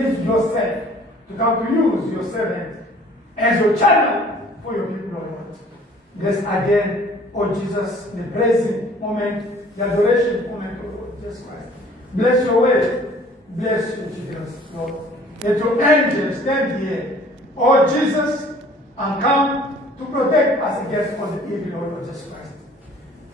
Give yourself to come to use your servant as your channel for your people, Lord. Bless again, oh Jesus, the blessing moment, the adoration moment, oh Lord Jesus Christ. Bless your way. Bless you, Jesus, Lord. Let your angels stand here, oh Jesus, and come to protect us against all the evil, Lord Jesus Christ.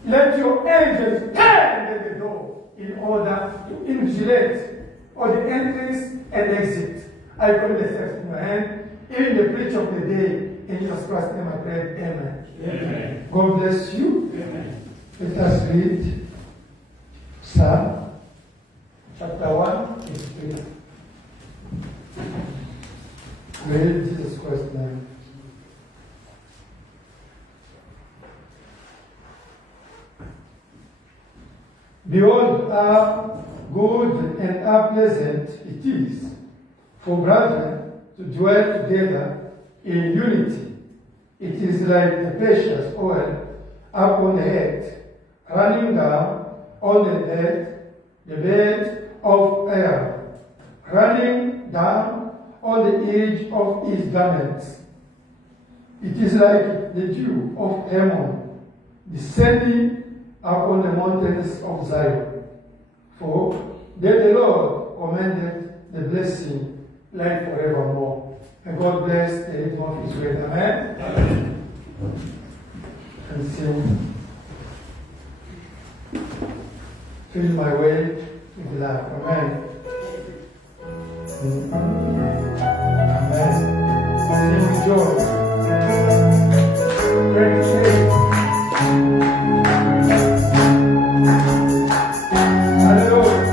Let your angels stand at the door in order to invigilate all the entries and exit. I commit the steps in your hand, even the preach of the day. In Jesus Christ's name I pray. Amen. Amen. God bless you. Amen. Let us read Psalm chapter 1, verse 3. Read Jesus Christ's name. Behold, how good and how pleasant it is for brethren to dwell together in unity. It is like the precious oil upon the head, running down on the bed of Aaron, running down on the edge of his garments. It is like the dew of Hermon, descending upon the mountains of Zion. For there the Lord commanded the blessing like forevermore. And God bless the reading of His word. Amen. Amen. And sing. Fill my way with love. Amen. Amen. Sing with joy. Praise Him. Hallelujah.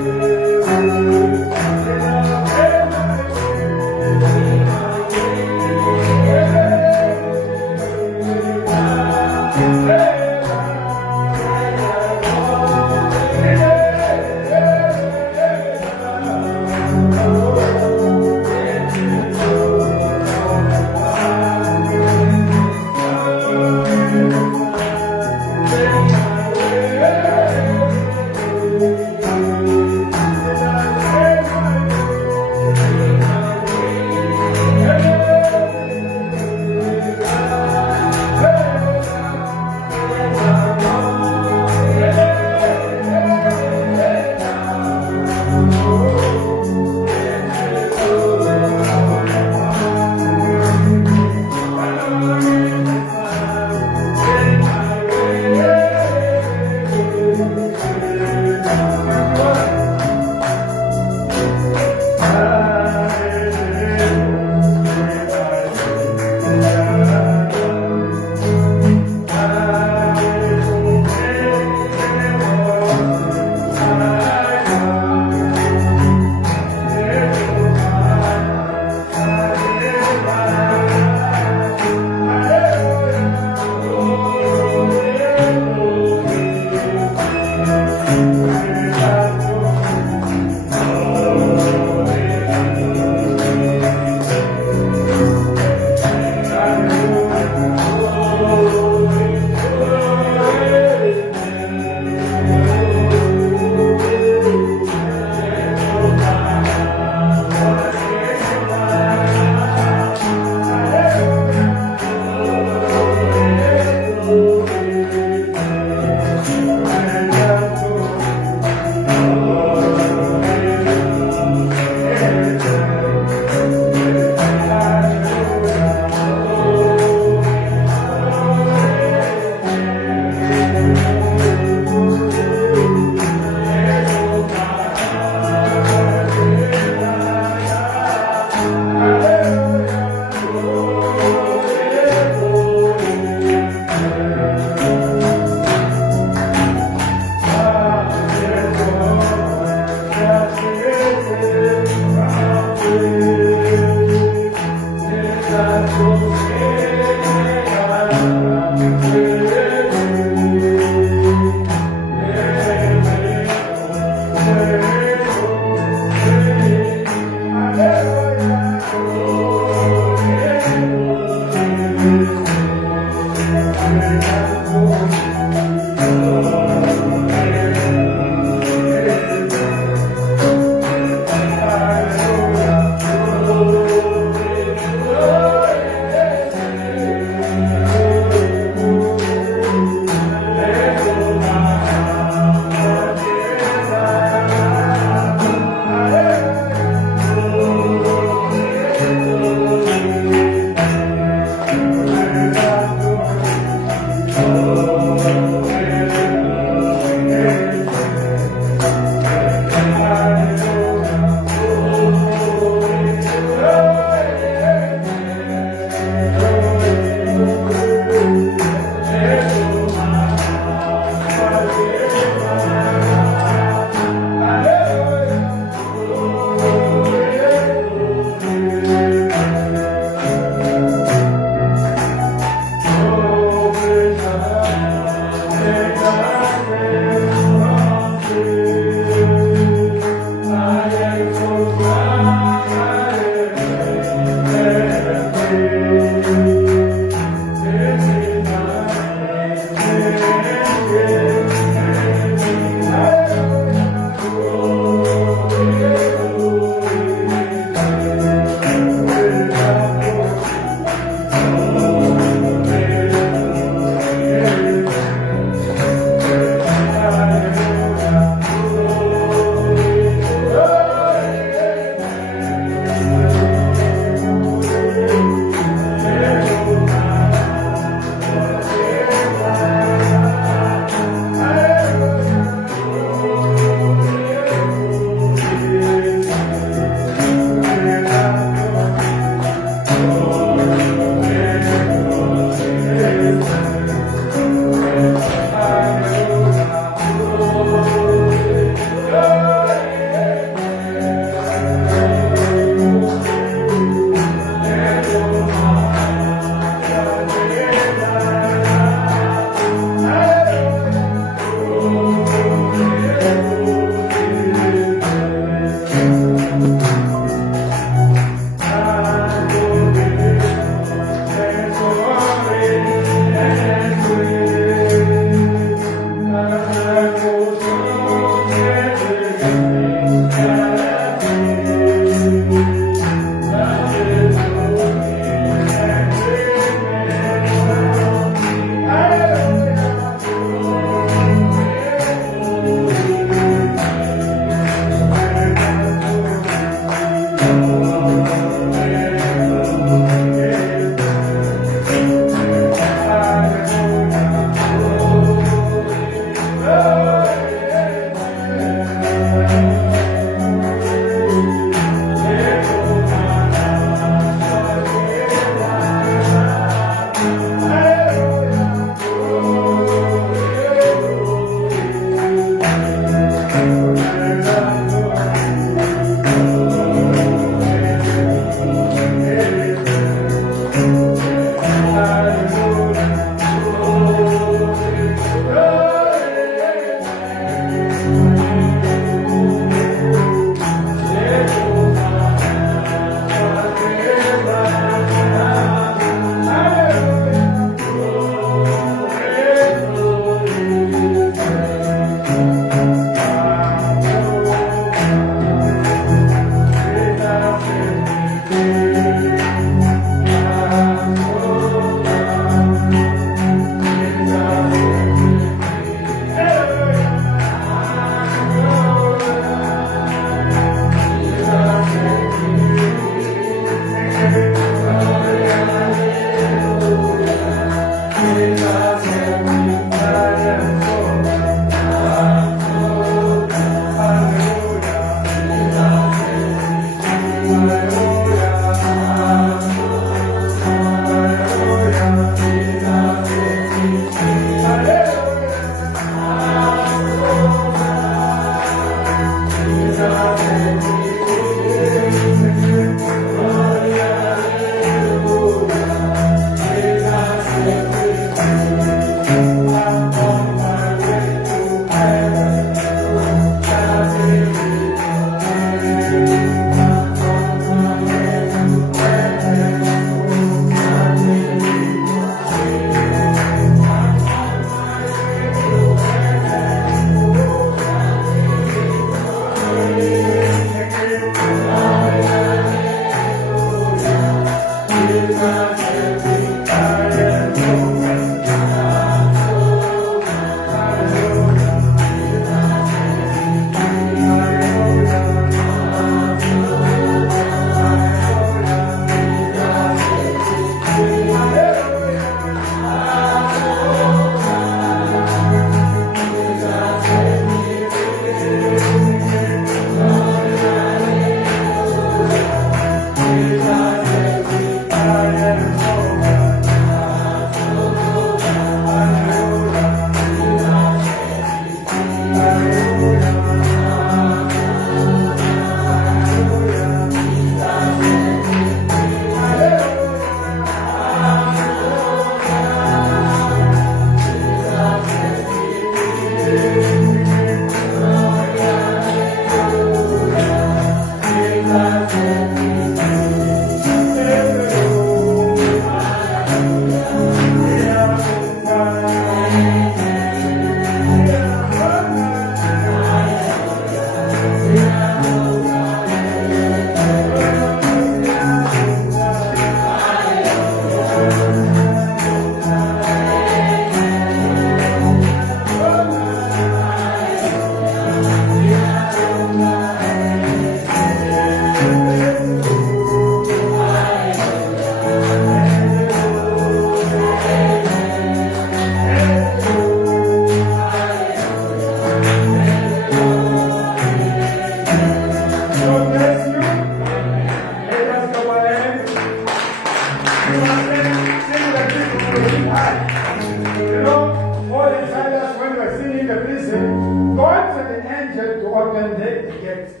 forget.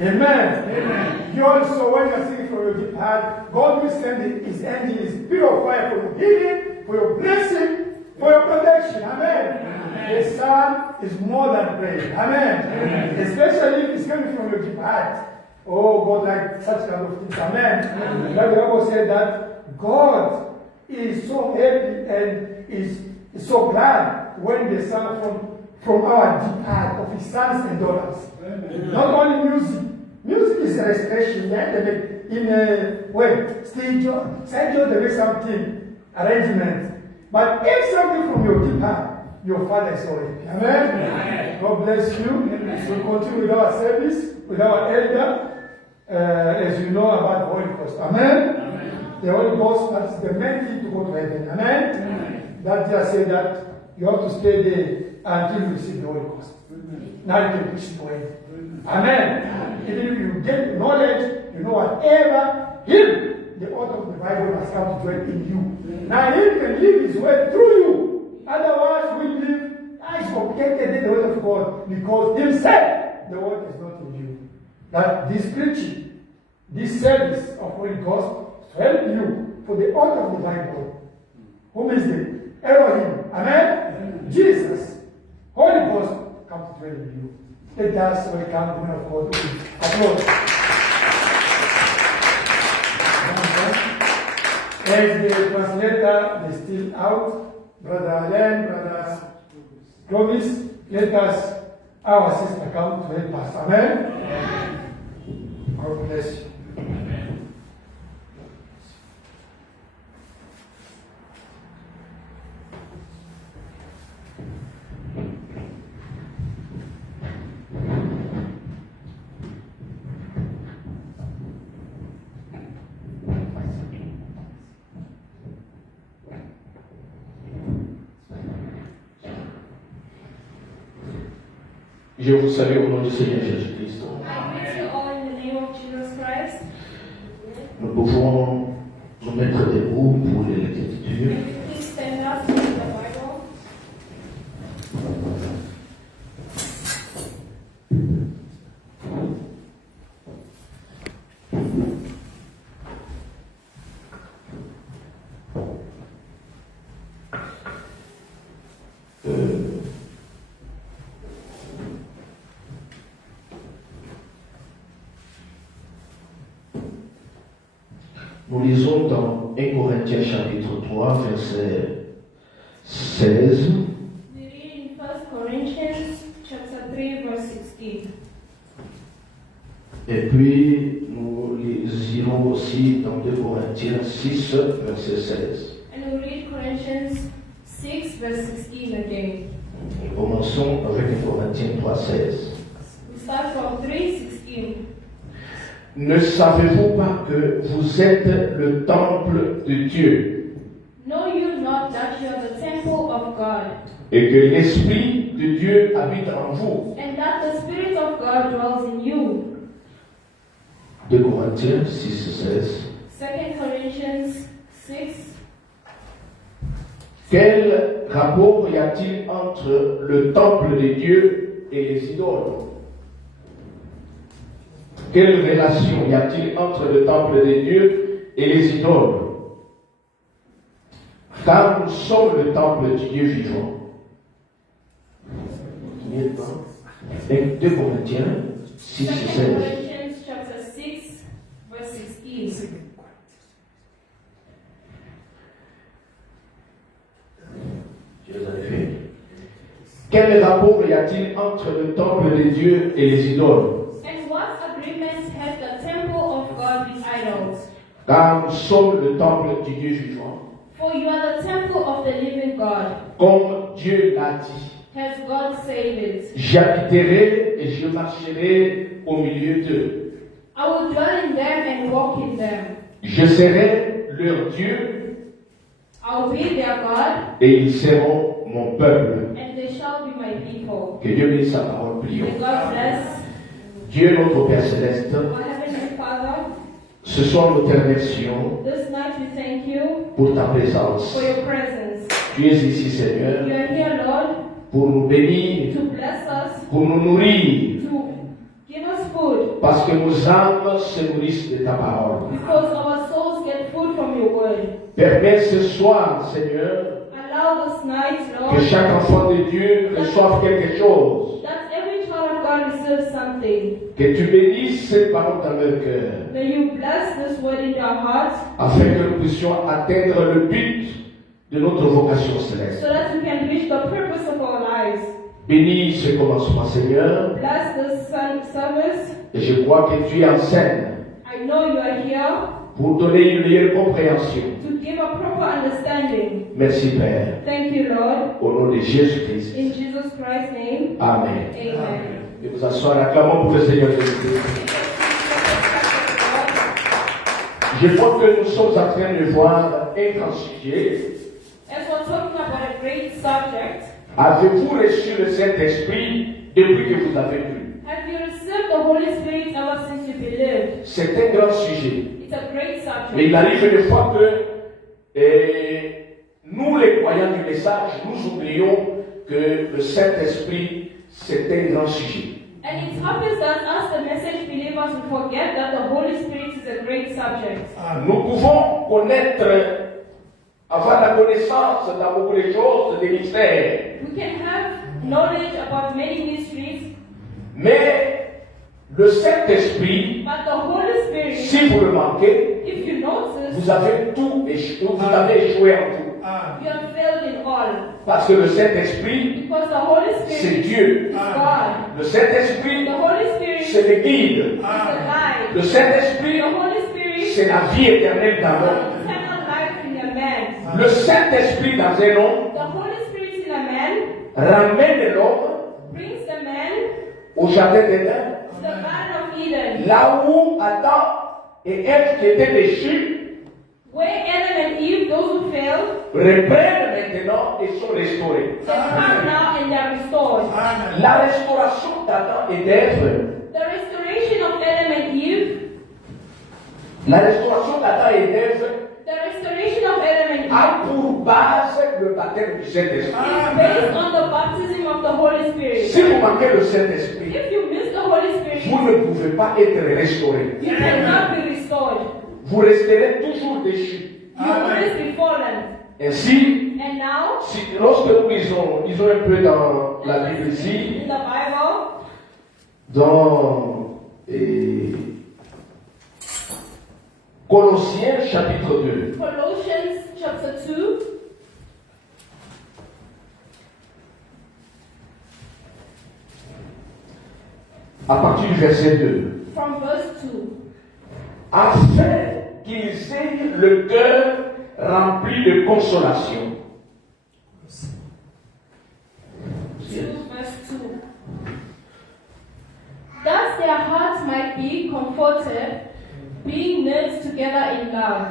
Amen. You also, when you're singing from your deep heart, God will send His angel, His spirit of fire for your healing, for your blessing, for your protection. Amen. The Son is more than prayer. Amen. Especially if it's coming from your deep heart. Oh, God likes such kind of things. Amen. Like the Bible said that God is so happy and is so glad when the Son from our deep heart of His sons and daughters. Not only music. Music is an expression. In a way, studio, they make something, arrangement. But if something from your deep heart, your Father is so happy. Amen. God bless you. We'll continue with our service, with our elder. As you know about the Holy Ghost. Amen? The Holy Ghost, that's the main thing to go to heaven. Amen? That just said that you have to stay there until you receive the Holy Ghost. Now you can push it away. Amen? Even if you get knowledge, you know whatever, Him, the author of the Bible, has come to dwell in you. Now He can live His word through you. Otherwise, we live, it's complicated in the word of God, because Himself, the word is not in you. That this preaching, this service of Holy Ghost, to help you for the author of the Bible. Whom is it? Elohim. Amen? Jesus. Holy Ghost come to dwell in you. Let us welcome the man of God with applause. As the translator is still out, Brother Alain, Brother Clovis, let us, our sister, come to help us. Amen? God bless you. Amen. Je vous salue au nom du Seigneur Jésus-Christ. Nous pouvons nous mettre debout pour les lectures. Nous lisons dans 1 Corinthiens chapitre 3, verset 16. We read in 1 Corinthians chapter 3, verse 16. Et puis nous lisons aussi dans 2 Corinthiens 6, verset 16. And we read Corinthians 6, verse 16 again. Nous commençons avec 1 Corinthiens 3, 16. We start from 3:16. Ne savez-vous pas que vous êtes le temple de Dieu Know you not that you are the temple of God, et que l'Esprit de Dieu habite en vous? and that the Spirit of God dwells in you? 2 Corinthiens 6, 16. 2 Corinthians 6. Quel rapport y a-t-il entre le temple de Dieu et les idoles? Quelle relation y a-t-il entre le temple de Dieu et les idoles? Car nous sommes le temple du Dieu vivant. Et 2 Corinthiens 6, 2 16. Corinthians chapter 6, verse 16. Je les avais fait. Quel rapport y a-t-il entre le temple de Dieu et les idoles? And what agreement has the temple of God with idols? Car nous sommes le temple du Dieu vivant. For you are the temple of the living God. Comme Dieu l'a dit. Has God said it? J'habiterai et je marcherai au milieu d'eux. I will dwell in them and walk in them. Je serai leur Dieu I will be their God, et ils seront mon peuple. and they shall be my people. Que Dieu bénisse sa parole, prions. May God bless Dieu notre Père Céleste, our Heavenly Father. ce soir nous te remercions This night we thank you pour ta présence. for your presence. Tu es ici, Seigneur, You are here, Lord, pour nous bénir, to bless us, pour nous nourrir, to Parce que nos âmes se nourrissent de ta parole. because our souls get food from your word. Permets ce soir, Seigneur, Allow this night, que Lord, chaque enfant de Dieu reçoive quelque chose. that every child of God receives something. Que tu bénisses ces paroles dans leur cœur, May you bless this word in their hearts afin que nous puissions atteindre le but de notre vocation céleste. so that we can reach the purpose of our lives. Bénis ce commencement, Seigneur, Bless this service. et je crois que tu es en scène I know you are here pour donner une meilleure compréhension. to give a proper understanding. Merci, Père. Thank you, Lord. Au nom de Jésus-Christ. In Jesus Christ's name, Amen. amen. Et nous asseoir, acclamons pour le Seigneur Jésus-Christ. Je crois que nous sommes en train de voir un grand sujet. As we're talking about a great subject, Avez-vous reçu le Saint-Esprit depuis que vous avez cru? have you received the Holy Spirit ever since you believed? C'est un grand sujet. It's a great Mais il subject. arrive des fois que nous, les croyants du message, nous oublions que le Saint-Esprit, c'est un grand sujet. And it happens that us, the message believers, we forget that the Holy Spirit is a great subject. Nous pouvons connaître, avoir la connaissance dans beaucoup de choses, des mystères. We can have knowledge about many mysteries, Mais le Saint-Esprit, but the Holy Spirit, si vous le manquez, if you notice, vous avez tout échoué, vous avez échoué en tout. you have failed in all. Parce que le Saint-Esprit, Because the Holy c'est Spirit Dieu. is God. Le Saint-Esprit, The Holy Spirit c'est le guide. is the light. Le Saint-Esprit, The Holy Spirit c'est la vie éternelle dans is l'homme. eternal life in a man. Le Saint-Esprit dans un homme The Holy Spirit in a man ramène l'homme brings the man au jardin d'Éden, to the Garden of Eden, là où Adam et Ève qui étaient déchus where Adam and Eve, those who failed, reprennent maintenant et sont restaurés. they come now and they are restored. La restauration d'Adam et d'Ève, The restoration of Adam and Eve, la restauration d'Adam et d'Ève the restoration of Adam and Eve a pour base le baptême du Saint-Esprit. is based on the baptism of the Holy Spirit. Si vous manquez le Saint-Esprit, If you miss the Holy Spirit, vous ne pouvez pas être restauré. you cannot be restored. Vous resterez toujours déchus. You will always be fallen. Ainsi, And now, lorsque nous lisons un peu dans la Bible ici, in the Bible, dans Colossiens chapitre 2, Colossians chapter 2, à partir du verset 2, from verse 2. afin qu'ils aient le cœur rempli de consolation. 2 verse 2. Thus their hearts might be comforted, being knit together in love.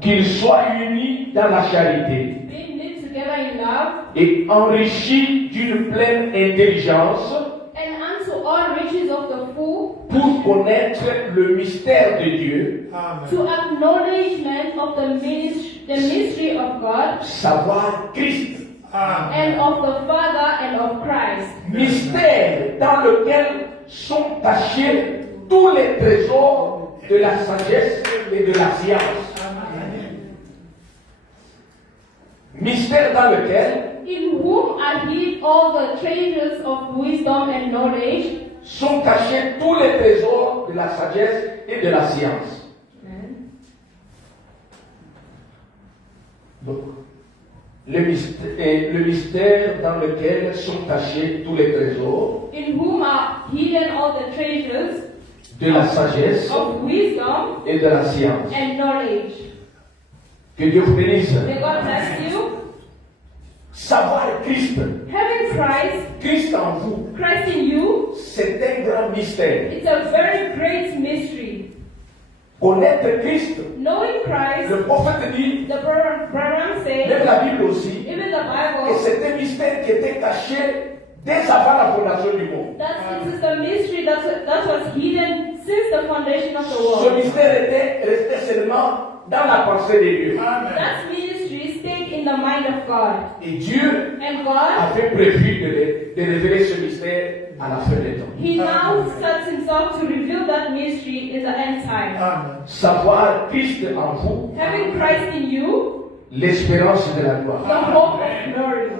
Qu'ils soient unis dans la charité Being knit together in love, et enrichis d'une pleine intelligence and unto all riches of the full, pour connaître le mystère de Dieu, to acknowledgement of the mystery of God, savoir Christ. and of the Father and of Christ. Mystère dans lequel sont cachés tous les trésors de la sagesse et de la science. Mystère dans lequel In whom are hid all the treasures of wisdom and knowledge. sont cachés tous les trésors de la sagesse et de la science. Donc, le mystère dans lequel sont cachés tous les trésors In whom are hidden all the treasures de la sagesse of wisdom et de la science. and knowledge. Que Dieu vous bénisse. May God bless you. Savoir Christ, Having Christ en vous, Christ in you, c'est un grand mystère. it's a very great mystery. Connaître Christ, Knowing Christ, le prophète dit, the Branham says, même la Bible aussi, even the que Bible, c'est un mystère qui était caché dès avant la fondation du monde. that it is the mystery that was hidden since the foundation of the Ce world. mystère était resté seulement dans la pensée de Dieu. That ministry stayed in the mind of God. Et Dieu And a God, fait prévu de révéler ce mystère à la fin des temps. He now sets Himself to reveal that mystery in the end time. Amen. Savoir Christ en vous, Having Christ in you, l'espérance de la gloire. the hope of glory.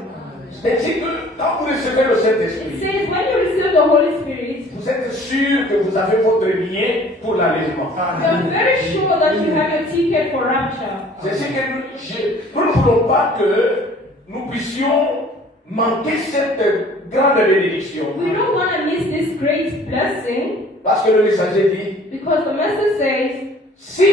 C'est-à-dire que quand vous recevez le It Saint-Esprit, says when you receive the Holy Spirit, vous êtes sûr que vous avez votre billet pour l'enlèvement. you're very sure that you have your ticket for rapture. C'est ce que nous ne voulons pas que nous puissions manquer cette grande bénédiction. We don't want to miss this great blessing Parce que le messager dit, because the message says, si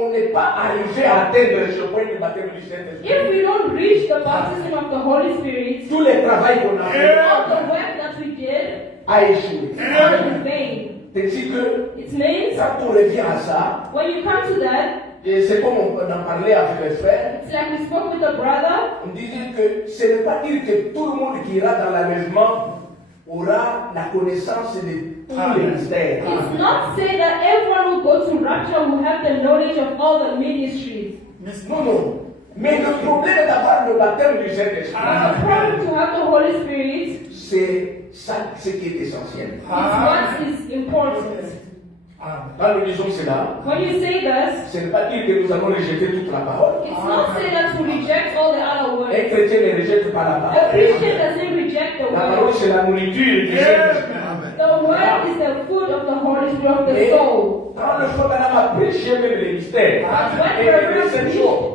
on n'est pas arrivé à atteindre ce point du baptême du Saint-Esprit, if we don't reach the baptism of the Holy Spirit, tout le travail qu'on a fait all the work that we did a échoué. is in vain. C'est-à-dire que It means quand on revient à ça, when you come to that, et c'est comme on en parlait avec les frères, it's like we spoke with a brother. on disait que ce n'est pas dire que tout le monde qui ira dans l'enlèvement aura la connaissance de tous les mystères. It's not say that everyone who goes to rapture will have the knowledge of all the ministries. Non, non. Mais le problème d'avoir le baptême du Saint-Esprit, The problem to have the Holy Spirit c'est ça ce qui est essentiel. is what is important. Quand nous disons cela, When you say this, ce n'est pas dire que nous allons rejeter toute la parole. it's not say that to reject all the other Un words. chrétien ne rejette pas la A parole. Christian doesn't reject the La parole, word. c'est la nourriture du Saint-Esprit. The word is the food of the Holy Spirit of the Et soul. quand le frère Branham a prêché même les mystères When et les Reverend saintes preached, choses,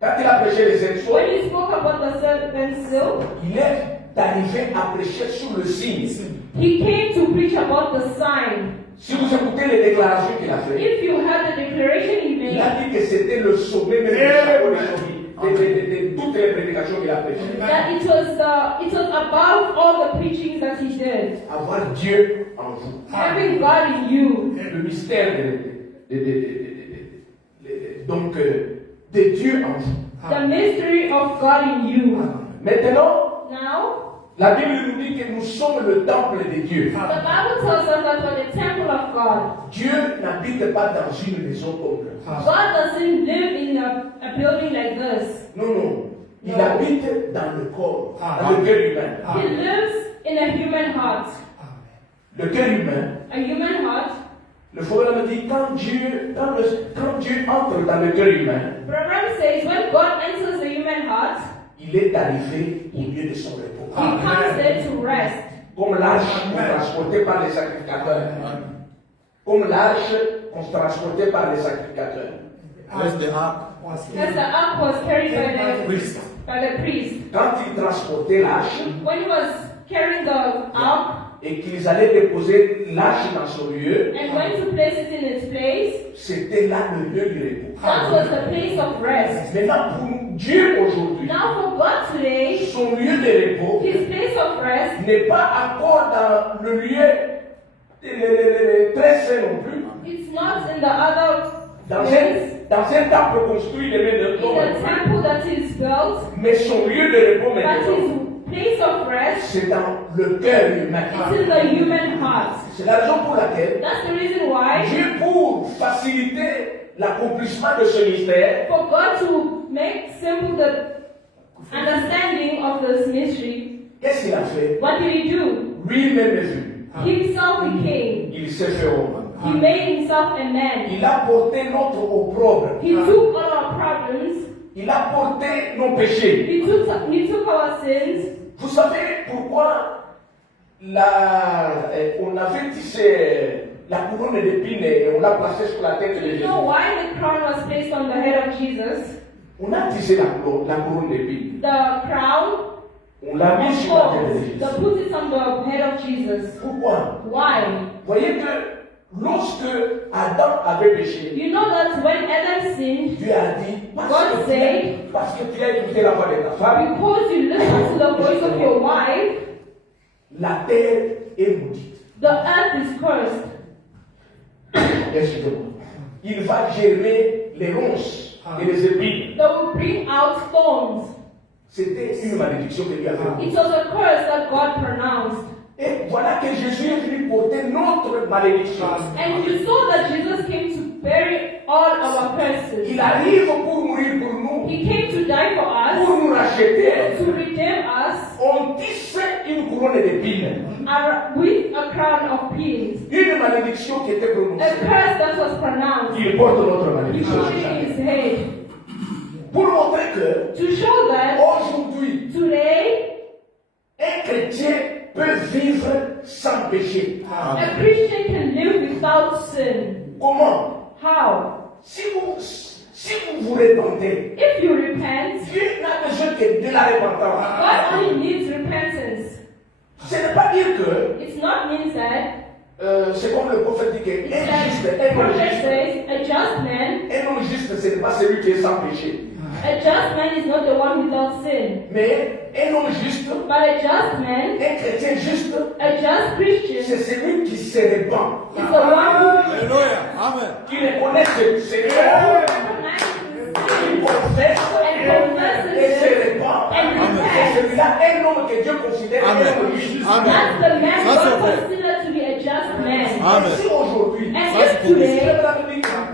quand il a prêché les saintes choses, when he spoke about the serpent seal, il est arrivé à prêcher sur le signe. he came to preach about the sign. Si vous écoutez les déclarations qu'il a faites, If you had the declaration he il made, a dit que c'était le sommet même du chapeau de toutes les prédications qu'il a prêchées. that it was above all the preachings that he did. Avoir Dieu en vous. Having God in you. Le mystère de Dieu en vous. The mystery of God in you. Maintenant, Now, la Bible nous dit que nous sommes le temple de Dieu. the Bible tells us that we're the temple of God. Dieu n'habite pas dans une maison comme ça. God doesn't live in a building like this. Non, non. Il habite dans le corps, dans le cœur humain. He lives in a human heart. Le cœur humain, A human heart. le frère me dit, quand Dieu entre dans le cœur humain, Proverbs says when God enters the human heart, il est arrivé au lieu de son repos. he comes there to rest. Comme l'arche transportée par les sacrificateurs. Comme l'arche transportée par les sacrificateurs. Where's the ark? As the ark was carried by the priest. Quand ils transportaient l'arche When he was carrying the ark et qu'ils allaient déposer l'arche dans son lieu, and went to place it in its place, c'était là le lieu du repos. that was the place of rest. Maintenant, pour Dieu aujourd'hui, Now for God today, son lieu de repos his place of rest n'est pas encore dans le lieu très saint non plus. it's not in the other Dans place, un temple construit de main de in l'homme, the temple that is built, mais son lieu de repos but maintenant, his place of rest c'est dans le cœur humain. is in the human heart. C'est la raison pour laquelle That's the reason why Dieu, pour faciliter l'accomplissement de ce mystère, for God to make simple the understanding of this mystery, qu'est-ce qu'il a fait? what did he do? Lui-même est venu. Himself became. Il s'est fait homme. He made himself a man. Il a porté notre opprobre. He took all our problems. Il a porté nos péchés. He took our sins. Vous savez pourquoi on avait tissé la couronne d'épines et on l'a placée sur la tête de You Jésus? know why the crown was placed on the head of Jesus? On a tissé la couronne d'épines. The crown On l'a mis of sur la tête de thorns. Jésus. The put it on the head of Jesus. Pourquoi? Why? Vous voyez que lorsque Adam avait péché, You know that when Adam sinned, Dieu a dit, God said, parce que tu as écouté la voix de ta femme, because you listen to the voice of your wife, la terre est maudite. the earth is cursed. Excusez-moi. Il va germer les ronces et les épines. That will bring out thorns. C'était une malédiction que Dieu a faite. It was a curse that God pronounced. Et voilà que Jésus est venu porter notre malédiction. And you saw that Jesus came to bury all our curses. Il arrive pour mourir pour nous, He came to die for us, pour nous racheter. to redeem us, On tisse une couronne d'épines. with a crown of peace. Une malédiction qui était A prononcée. curse that was pronounced. Il porte notre He malédiction. put it in his head. Pour montrer que To show that aujourd'hui, today, un chrétien peut vivre sans péché. a Christian can live without sin. Comment? How? Si vous vous repentez, If you repent, Dieu n'a besoin que de la repentance. God only needs repentance. Ce n'est pas dire que, It's not means that c'est comme le prophète dit it's qu'un that juste, the un homme prophet juste, says a just man. un homme juste, ce n'est pas celui qui est sans péché. A just man is not the one without sin, Mais un homme juste, but a just man, un chrétien juste, a just Christian, c'est celui qui se répand, is the one who Alléluia. Amen. qui reconnaît que Seigneur, recognizes qui confesse et se répand. C'est celui-là, un homme que Dieu considère un homme juste. Amen. that's the man Ça, c'est God vrai. considers to be a just man. Amen. Si aujourd'hui, And Ça, if c'est pour today, nous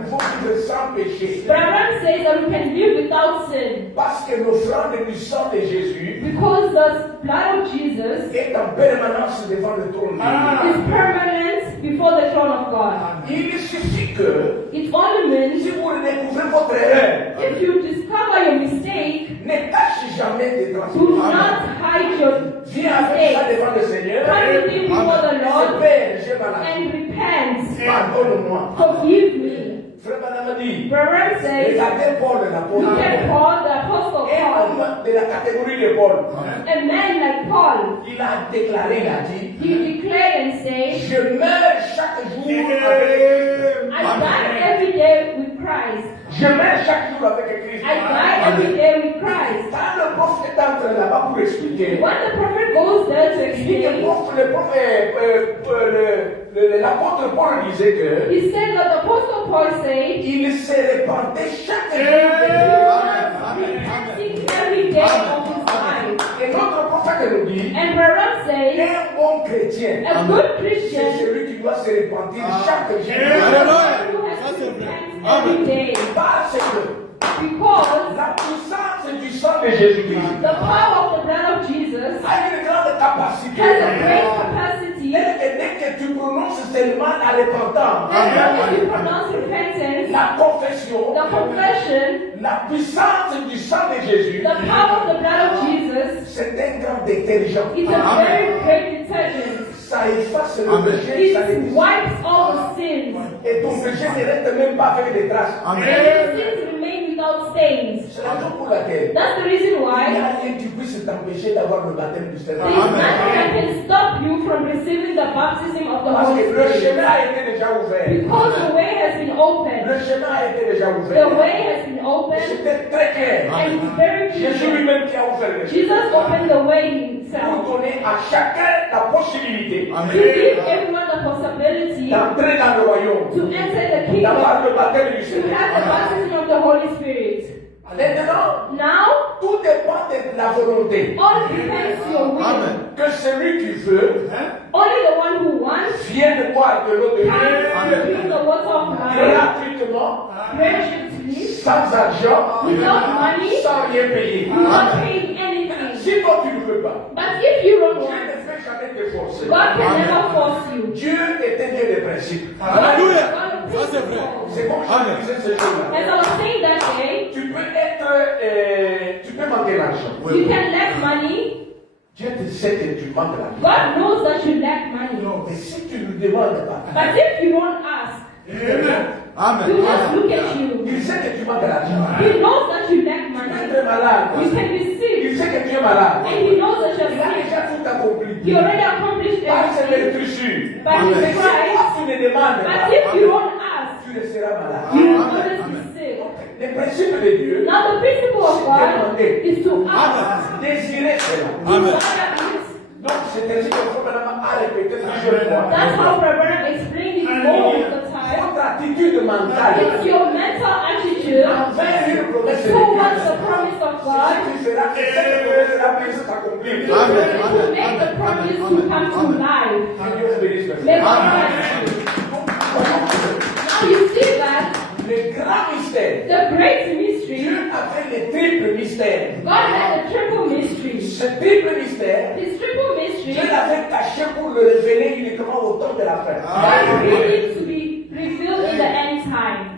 pouvons vivre sans péché, Abraham says that we can live without sin parce que l'offrande du sang de Jésus because the blood of Jesus est en permanence devant le trône de Dieu. is permanent before the throne of God. Il suffit que, It only means si vous découvrez votre erreur, if you discover your mistake, ne cache jamais tes do transgressions. not hide your Viens avec ça mistake. devant le Seigneur. Come with him before the Lord Père, j'ai mal agi. and repent. Pardonne-moi. Forgive me. Frère Branham dit, Abraham says, regardez Paul look l'apôtre. at Paul, the apostle Un Paul, homme de la catégorie de Paul. a man like Paul. Il a déclaré, il a dit, He declared and said, je meurs chaque jour avec Christ. I die every day with Christ. Je meurs chaque jour avec Christ. I die every day with Christ. Quand le prophète est entré là-bas pour expliquer, When the prophet goes there to il dit que explain, l'apôtre Paul disait que he said that the apostle Paul said, il se répandait chaque jour. repenting every day of his life. Et notre prophète nous dit, And Abraham says, un bon chrétien, a good c'est Christian celui qui doit se repentir chaque jour. Alléluia. who has Ça, to c'est vrai. repent Amen. every day. Parce que Because la puissance du sang de Jésus-Christ the power of the blood of Jesus a une grande capacité. has a great capacity. Dès que tu prononces seulement la repentance, That when you pronounce repentance, la confession, the confession, la puissance du sang de Jésus, the power of the blood of Jesus, c'est un grand détergent. is a very great detergent. Ça efface le Amen. péché, ça It les wipes all the sins. et ton péché ne reste même pas avec des traces. And Amen. your sins remain without stains. C'est la raison pour laquelle That's the reason il n'y why a rien qui puisse t'empêcher d'avoir le baptême du there is Saint-Esprit. nothing that can stop you from receiving the baptism of the Parce Holy que le chemin Spirit. a été déjà ouvert. Because the way has been opened. Le chemin a été déjà The ouvert. way has been opened C'était très clair. and it's very Jésus clear. lui-même qui a ouvert le chemin. Jesus opened the way Pour himself donner à chacun la possibilité to Amen. give everyone the possibility d'entrer dans le royaume, to enter the kingdom, d'avoir le baptême du to Seigneur. have the baptism of the Holy Spirit. Maintenant, Now, tout dépend de la volonté. all depends your will. Amen. Que celui qui veut Only the one who wants vienne boire de l'eau de can vie drink the water of life gratuitement, graciously, sans argent, without money, sans rien payer. without paying anything. Si toi tu ne veux pas, But if you don't Dieu want, ne fait jamais te forcer. God can never force you. Dieu est un Dieu de principe. Alléluia. God Ça, c'est vrai. C'est comme je Amen. disais ce jour-là. As I was saying that day, Tu peux être, tu peux manquer l'argent. you can lack money. Dieu te sait que tu manques l'argent. God knows that you lack money. Et si tu ne demandes pas, But if you don't ask, Amen. you just look at you. il sait que tu manques l'argent. He knows that you lack Tu peux money. être malade. You can be sick. Il sait que tu es malade. And he knows that Il you're a sick. déjà tout accompli. He already accomplished Par ses everything. meurtrissures. But Mais His si toi Christ, tu ne demandes but pas, if you don't ask, tu ne seras malade. you will Amen. always Amen. be sick. Le principe de Dieu, Now the principle of God is to ask. désirer cela. Amen. Desire it. Donc c'est ainsi que le Frère Branham a répété plusieurs fois. That's how Reverend explained it all the time. Votre attitude mentale It's your mental attitude envers une promesse de towards Dieu. the promise of Si God. tu feras que cette promesse-là puisse s'accomplir. Amen. To make the promised to come to life. Que Dieu vous bénisse, mes May frères. God bless you. Now you see that Le grand mystère. the great mystery, Dieu avait le triple mystère. God had a triple mystery. Ce triple mystère, This triple mystery, Dieu l'avait caché pour le révéler uniquement au temps de la fin. God needed to be revealed in the end time.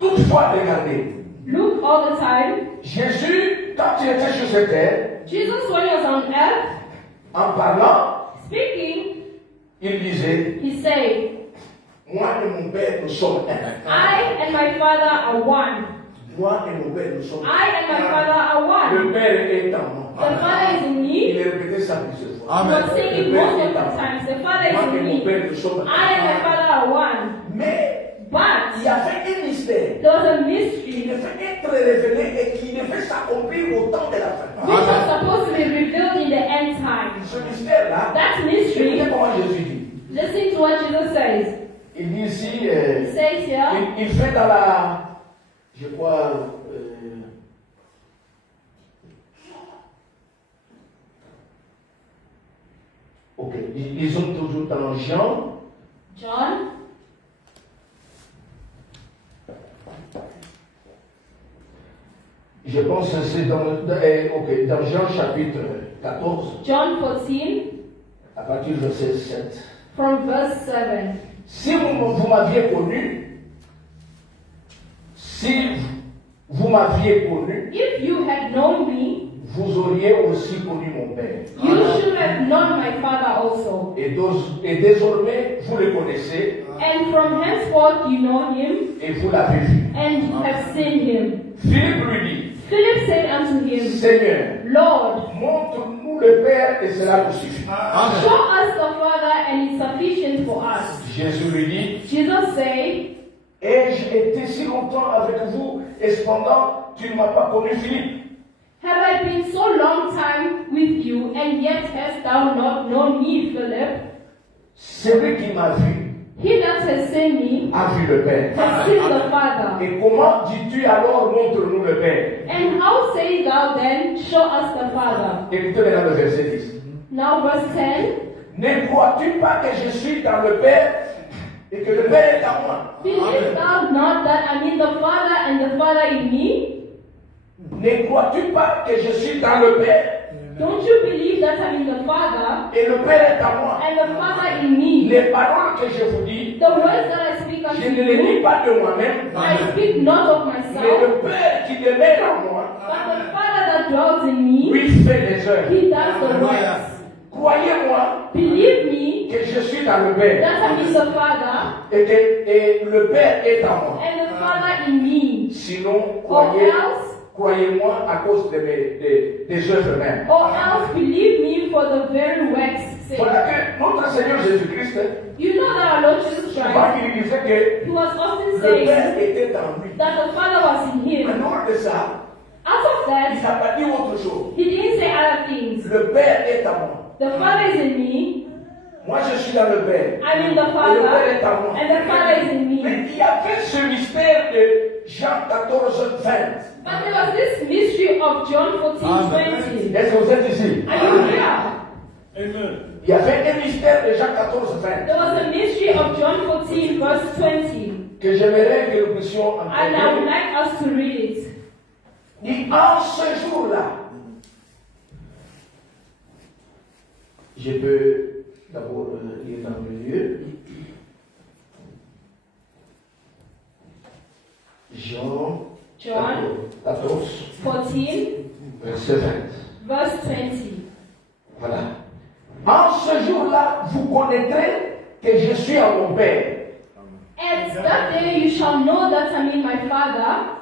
Toutefois, regardez, Look all the time. Jésus, quand il était sur cette terre, Jesus, when he was on earth, en parlant, speaking, il disait, he said, moi et mon Père, nous sommes un. I and my Father are one. Moi et mon Père, nous sommes I and my Father are one. Le Père est en moi. The Father is in Il me. a répété ça plusieurs fois. He Amen. was saying it most of the times. The Father Moi is et in mon me. Père, nous sommes I and my Father are one. Mais But il y avait un mystère there was a qui mystery devait être révélé et qui devait s'accomplir au temps de la fin. which was supposed to be revealed in the end time. Ce mystère-là, That écoutez mystery, comment Jésus dit. listen to what Jesus says. Il dit ici, He says here, il fait dans la, je crois, ok, ils sont toujours dans Jean, John, je pense que c'est dans Jean chapitre 14, John 14, à partir du verset 7. from verse 7. Si vous m'aviez connu, si vous m'aviez connu, If you had known me, vous auriez aussi connu mon Père. you should have known my Father also. Et désormais, vous le connaissez And from henceforth you know him, et vous l'avez vu. and you have seen him. Philippe lui dit, Philip said unto him, Seigneur, Lord, montre-nous le Père et cela nous suffit. Amen. show us the Father, and it's sufficient for us. Jésus lui dit, Jesus said, ai-je été si longtemps avec vous et cependant tu ne m'as pas connu, Philippe? Have I been so long time with you, and yet hast thou not known me, Philip? Celui qui m'a vu He that has seen me a vu le Père. has seen the Father. Et comment dis-tu alors montre-nous le Père? And how say thou then, show us the Father? Écoutez maintenant le verset 10. Now verse 10. Ne crois-tu pas que je suis dans le Père et que le Père est en moi? Believe thou not that I am in the Father, and the Father in me? Ne crois-tu pas que je suis dans le Père Don't you believe that I am in the Father, et le Père est en moi? and the Father in me? Les paroles que je vous dis, The words that I speak je unto ne les dis you, pas de moi-même, I speak not of mais myself, le Père qui demeure en moi, but the Father that dwells in me, lui fait les œuvres. he does the works. Croyez-moi Believe me que je suis dans le Père that I am in the Father, et le Père est en moi. and the Father in me. Sinon, Or else, croyez-moi à cause des œuvres mêmes. or else believe me for the very works' sake. Voilà que notre Seigneur Jésus-Christ, You know that our Lord Jesus souvent Christ, il disait que he was often le saying Père était en lui. that the Father was in En him. dehors de ça, Out of il that, n'a pas dit autre chose. he didn't say other things. Le Père est en moi. The Father is in me, Moi, je suis dans le Père. I'm in the Et le Father, Père est en moi. and the Father is in me. Mais il y avait ce mystère de Jean 14, 20. But there was this mystery of John 14:20. Est-ce que vous êtes ici? Are you here? Amen. Il y avait un mystère de Jean 14, 20 There was a mystery of John 14, verse 20. que j'aimerais que nous puissions And I would entendre. like us to read it. Et en ce jour-là, je peux d'abord lire dans le milieu. Jean John 14, 14, verset 20. verse 20. Voilà. En ce jour-là, vous connaîtrez que je suis en mon Père, At that day you shall know that I am in my Father,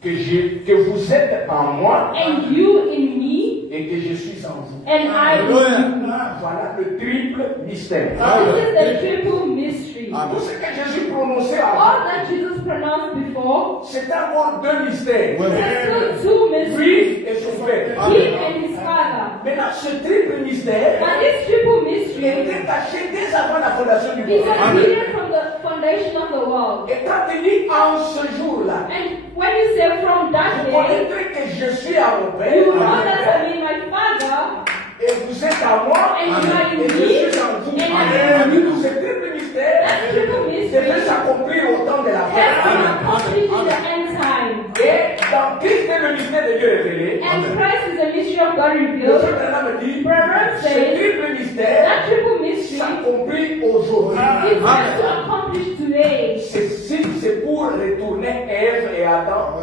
que vous êtes en moi and you in me, et que je suis en vous. and I in you. Voilà le triple mystère. This is the triple mystery. Tout ce que Jésus prononçait All avant, that Jesus pronounced before, c'était encore deux mystères. there's still two mysteries. Lui et son Père. Him and his Father. Maintenant, ce triple mystère But this triple mystery était caché dès avant la fondation du is monde. hidden from the foundation of the world. Et quand il dit en ce jour-là, And when you say from that vous day, connaîtrez que je suis à mon you Père, know that I am in my Father, et vous êtes à moi, and you are in et je me, suis en vous. and I am in you. Ce triple mystère That triple devait mystery s'accomplir au temps de la has fin. been accomplished in the end time. Et dans Christ est le mystère de Dieu révélé. And Christ is the mystery of God Le revealed. frère Branham me dit, Branham ce says triple mystère that triple mystery s'accomplit aujourd'hui. is has to accomplish today. C'est pour retourner Ève et Adam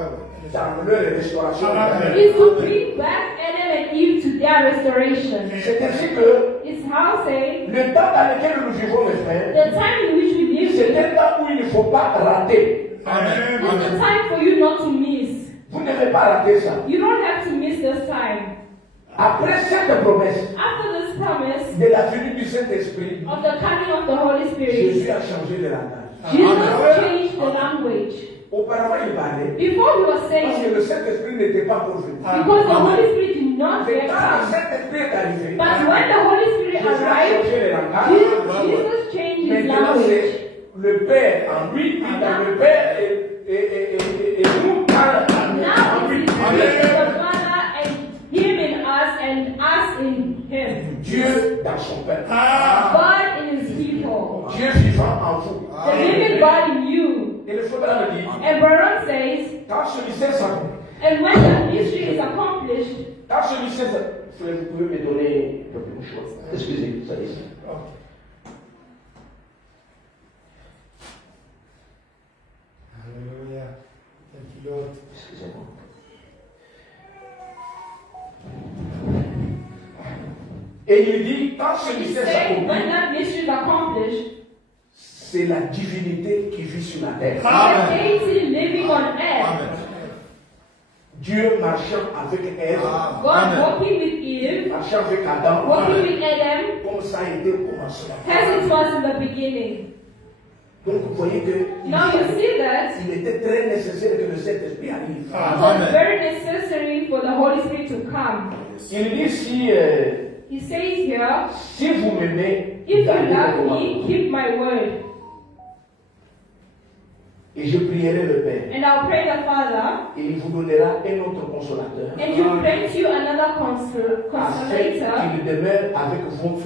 dans leur restauration. Is to bring back Adam and Eve to their restoration. C'est ainsi que It's how say le temps dans lequel nous vivons, mes frères, the time in which we live c'est in un temps où il ne faut pas rater. Amen. is the Amen. time for you not to miss. Vous ne devez pas rater ça. You don't have to miss this time. Après cette promesse After this promise de la venue du Saint-Esprit, of the coming of the Holy Jésus Spirit, a changé de langage. Jesus changed the language. Auparavant, il parlait Before he was parce que saying, le Saint-Esprit n'était pas pour venir. because the Holy Spirit did not Mais yet quand le come. Saint-Esprit est arrivé, But when the Holy Spirit Jésus a arrived, changé le langage. Jesus changed his Maintenant, language. c'est le Père en lui, dans le Père et nous parle Now en lui. it's the Father and Him in us and us in Him. Dieu dans son Père. God in His people. Dieu vivant en vous. The living God in you. Et le frère me dit, And Baron says, quand ce mystère s'accomplit, and when the mystery is accomplished, quand ce mystère s'accomplit, vous pouvez me donner une chose. Excusez, ça ici. Hallelujah. Thank you, Lord. Excusez-moi. Et il dit, quand ce He mystère said, when s'accomplit, that mystery is accomplished, c'est la divinité qui vit sur la terre. the deity living on earth, Amen. Dieu marchant avec Ève, God Amen. walking with Eve, marchant avec Adam, walking with Adam, comme ça a été au commencement. as it was in the beginning. Donc vous voyez que Now you see that il était très nécessaire que le Saint-Esprit arrive. it was very necessary for the Holy Spirit to come. Il dit si, He says here, si vous m'aimez, if you gardez mes love commandements. me, keep my word. Et je prierai le Père, And I'll pray the Father, et il vous donnera un autre consolateur, and He'll grant you another afin consolator, qu'il demeure avec vous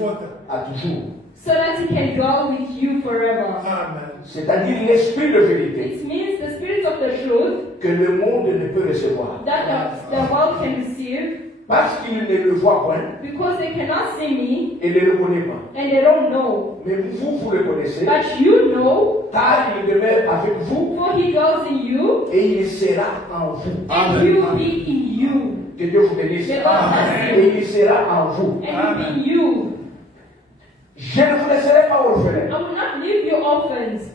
à toujours. so that He can dwell with you forever. Amen. C'est-à-dire l'Esprit de vérité It means the Spirit of the truth que le monde ne peut recevoir. that the world can receive, Parce qu'il ne le voit point because they cannot see me et ne le connaît pas. and they don't know. Mais vous le connaissez, But you know, car il demeure avec vous for He dwells in you, et il sera en vous. and He will be in you. Que Dieu vous bénisse. May God bless Et you, il sera en vous. and He will be in you. Je ne vous laisserai pas orphelin. I will not leave you orphans.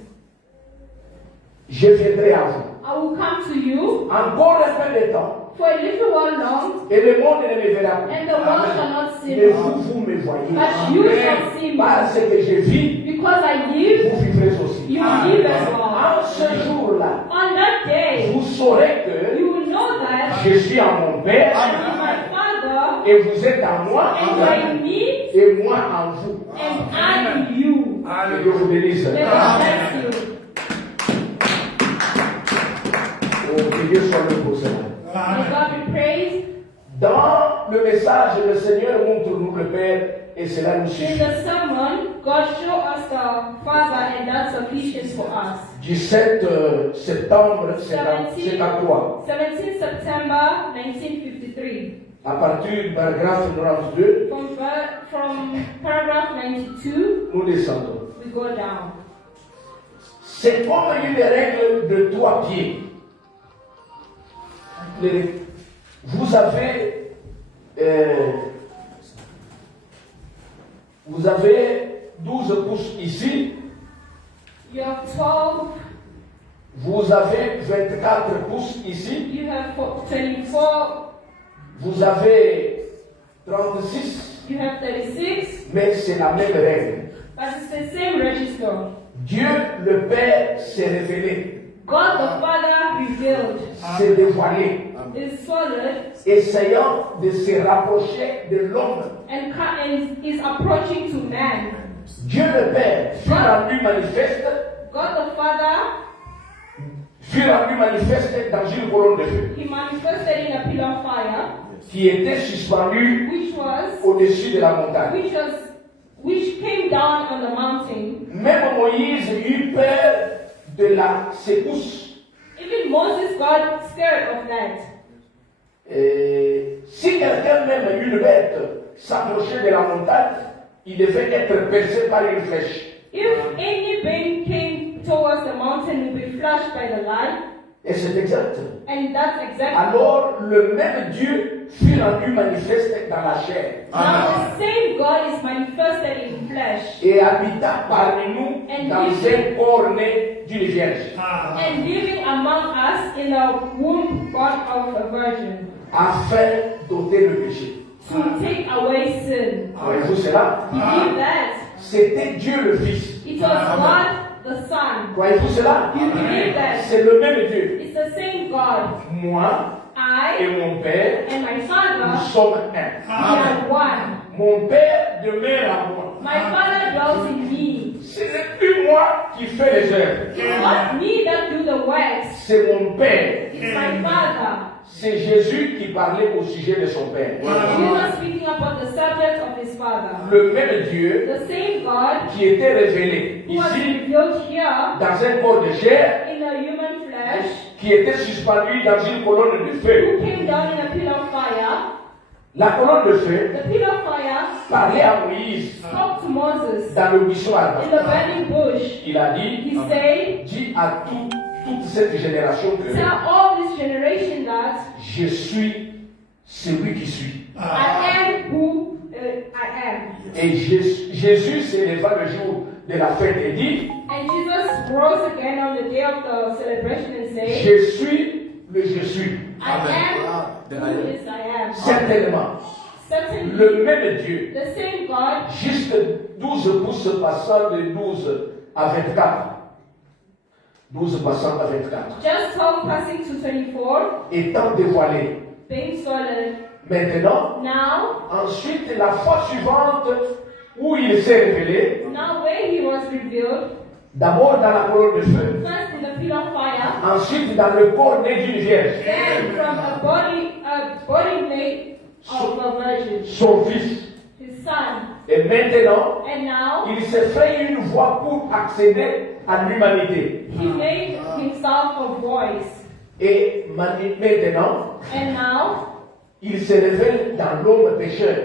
Je viendrai à vous. I will come to you Encore un peu de temps. for a little while long, Et le monde ne me verra plus. and the world shall not see Mais me. vous me voyez. But you shall see me. Parce que je vis, Because I live, vous vivrez aussi. you will live as well. En ce jour-là, On that day, vous saurez que you will know that je suis en mon Père I am my Father, et vous êtes en moi and you are in me, et moi en vous. and I in you. Que Dieu vous bénisse. May God bless you. Oh, que Dieu soit le pour cela. May God be praised. Dans le message, le Seigneur montre-nous le Père et cela nous In suffit. the sermon, God showed us the Father, and that's sufficient for us. 17 septembre 53, 17 September 1953. à partir du paragraphe 92, From paragraph 92, nous descendons. we go down. C'est comme une règle de 3 pieds. Vous avez 12 pouces ici, You have 12, vous avez 24 pouces ici, you have 24, vous avez 36, you have 36, mais c'est la même règle. but it's the same register. Dieu le Père s'est révélé, God the Father revealed s'est dévoilé, is solid essayant de se rapprocher de l'homme. and is approaching to man. Dieu le Père fut rendu manifeste, God the Father, dans une colonne de feu He manifested in a pillar of fire, qui était suspendue which au-dessus de la montagne. which came down on the mountain. Même Moïse eut peur de la secousse. Even Moses got scared of that. Et si quelqu'un, même une bête, s'approchait de la montagne, il devait être percé par une flèche. If any being came towards the mountain, will be flushed by the light. Et c'est exact. And that's exactly. Alors, le même Dieu fut rendu manifeste dans la chair Now the same God is manifested in flesh et habita parmi nous And dans un corps né d'une vierge, and living among us in a womb born of a virgin afin d'ôter le péché. to take away sin. Voyez-vous cela? Believe that. C'était Dieu le Fils. It was God the Son. Voyez-vous cela? You believe that. C'est le même Dieu. It's the same God. Moi et I mon Père, and my nous Father, sommes un. we are one. Mon Père demeure en moi. My Father dwells in me. Ce n'est plus moi qui fais les œuvres. It's not me that do the works. C'est mon Père. It's my Father. C'est Jésus qui parlait au sujet de son Père. Jesus speaking about the subject of his Father. Le même Dieu The same God qui était révélé who was ici revealed here dans un corps de chair, in a human flesh, qui était suspendu dans une colonne de feu. who came down in a pillar of fire. La colonne de feu The pillar of fire parlait à Moïse spoke to Moses dans le buisson in ardent. the burning bush. Il a dit, He said, dis à toute cette génération que tell all this generation that je suis celui qui suis. I am who I am. Et Jésus s'éleva le jour de la fête et dit, And Jesus rose again on the day of the celebration and said, je suis le je suis. I am who is I am. Certainement, Certainly, le même Dieu, the same God, juste 12 pouces passant de 12 à 24. 12 passant à 24. just 12 passing to 24, Étant dévoilé. being solid. Maintenant, Now, ensuite, la fois suivante où il s'est révélé, now where he was revealed, d'abord dans la colonne de feu, first in the pillar of fire, ensuite dans le corps né d'une vierge, then from a body made of a virgin, son fils. his son. Et maintenant, And now, il s'est fait une voix pour accéder à l'humanité. he made himself a voice. Et maintenant, And now, il se révèle dans l'homme pécheur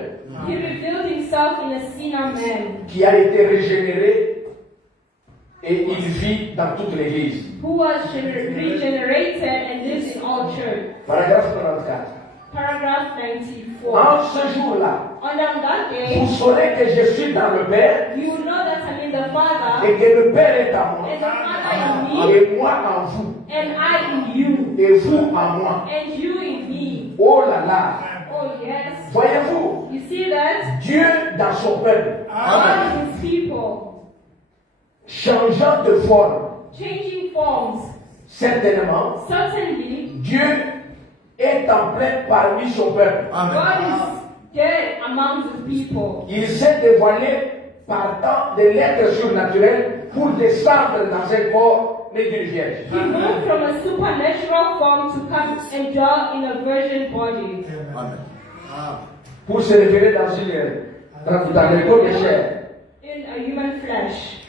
he revealed himself in a sinner man qui a été régénéré et il vit dans toute l'église. who was regenerated and lives in all church. Paragraphe 94. Paragraph 94. En ce jour-là, On that day, vous saurez que je suis dans le Père you will know that I'm in the Father, et que le Père est en and the moi Father in me, et moi en vous and I in you, et vous en moi. and you in me. Oh là là, Oh yes. voyez-vous, You see that? Dieu dans son peuple, God is his people, changeant de forme, changing forms. certainement, Certainly, Dieu est en plein parmi son peuple. God is there among the people. Il s'est dévoilé partant de l'être surnaturel pour descendre dans un corps né d'une vierge. He moved from a supernatural form to come and dwell in a virgin body. Pour se révéler dans le corps de chair. In a human flesh.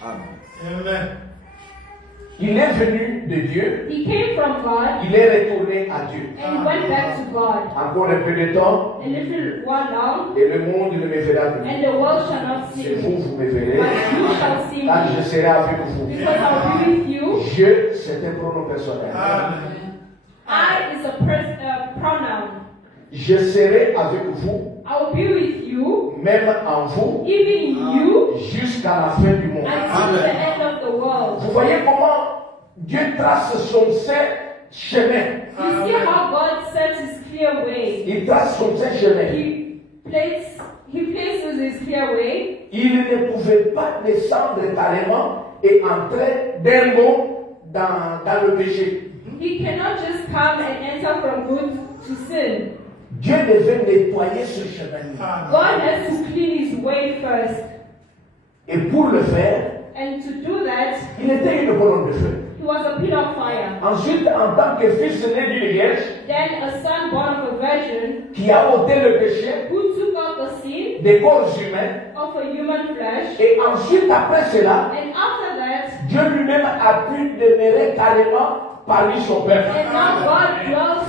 Il est venu de Dieu, He came from God il est retourné à Dieu. and went back to God. Encore un peu de temps, A little while long, et le monde ne me verra plus. and the world shall not see Et me. vous, vous me verrez, But you shall see quand je me. serai avec vous. Because I'll be with you. Je, c'est un pronom personnel. I is a pronoun. Je serai avec vous, I will be with you, même en vous, even in you, jusqu'à la fin du monde. until the end of the world. Vous voyez comment Dieu trace son saint chemin. You see how God sets his clear way. Il trace son saint chemin. He places his clear way. Il ne pouvait pas descendre carrément et entrer d'un bond dans le péché. He cannot just come and enter from good to sin. Dieu devait nettoyer ce chemin. God has to clean his way first. Et pour le faire, And to do that, il était une colonne de feu. he was a pillar of fire. Ensuite, en tant que fils né d'une vierge, Then a son born of a virgin qui a ôté le péché, who took out the sin des corps humains. of a human flesh. Et ensuite, après cela, And after that, Dieu lui-même a pu demeurer carrément parmi son peuple. and now God dwells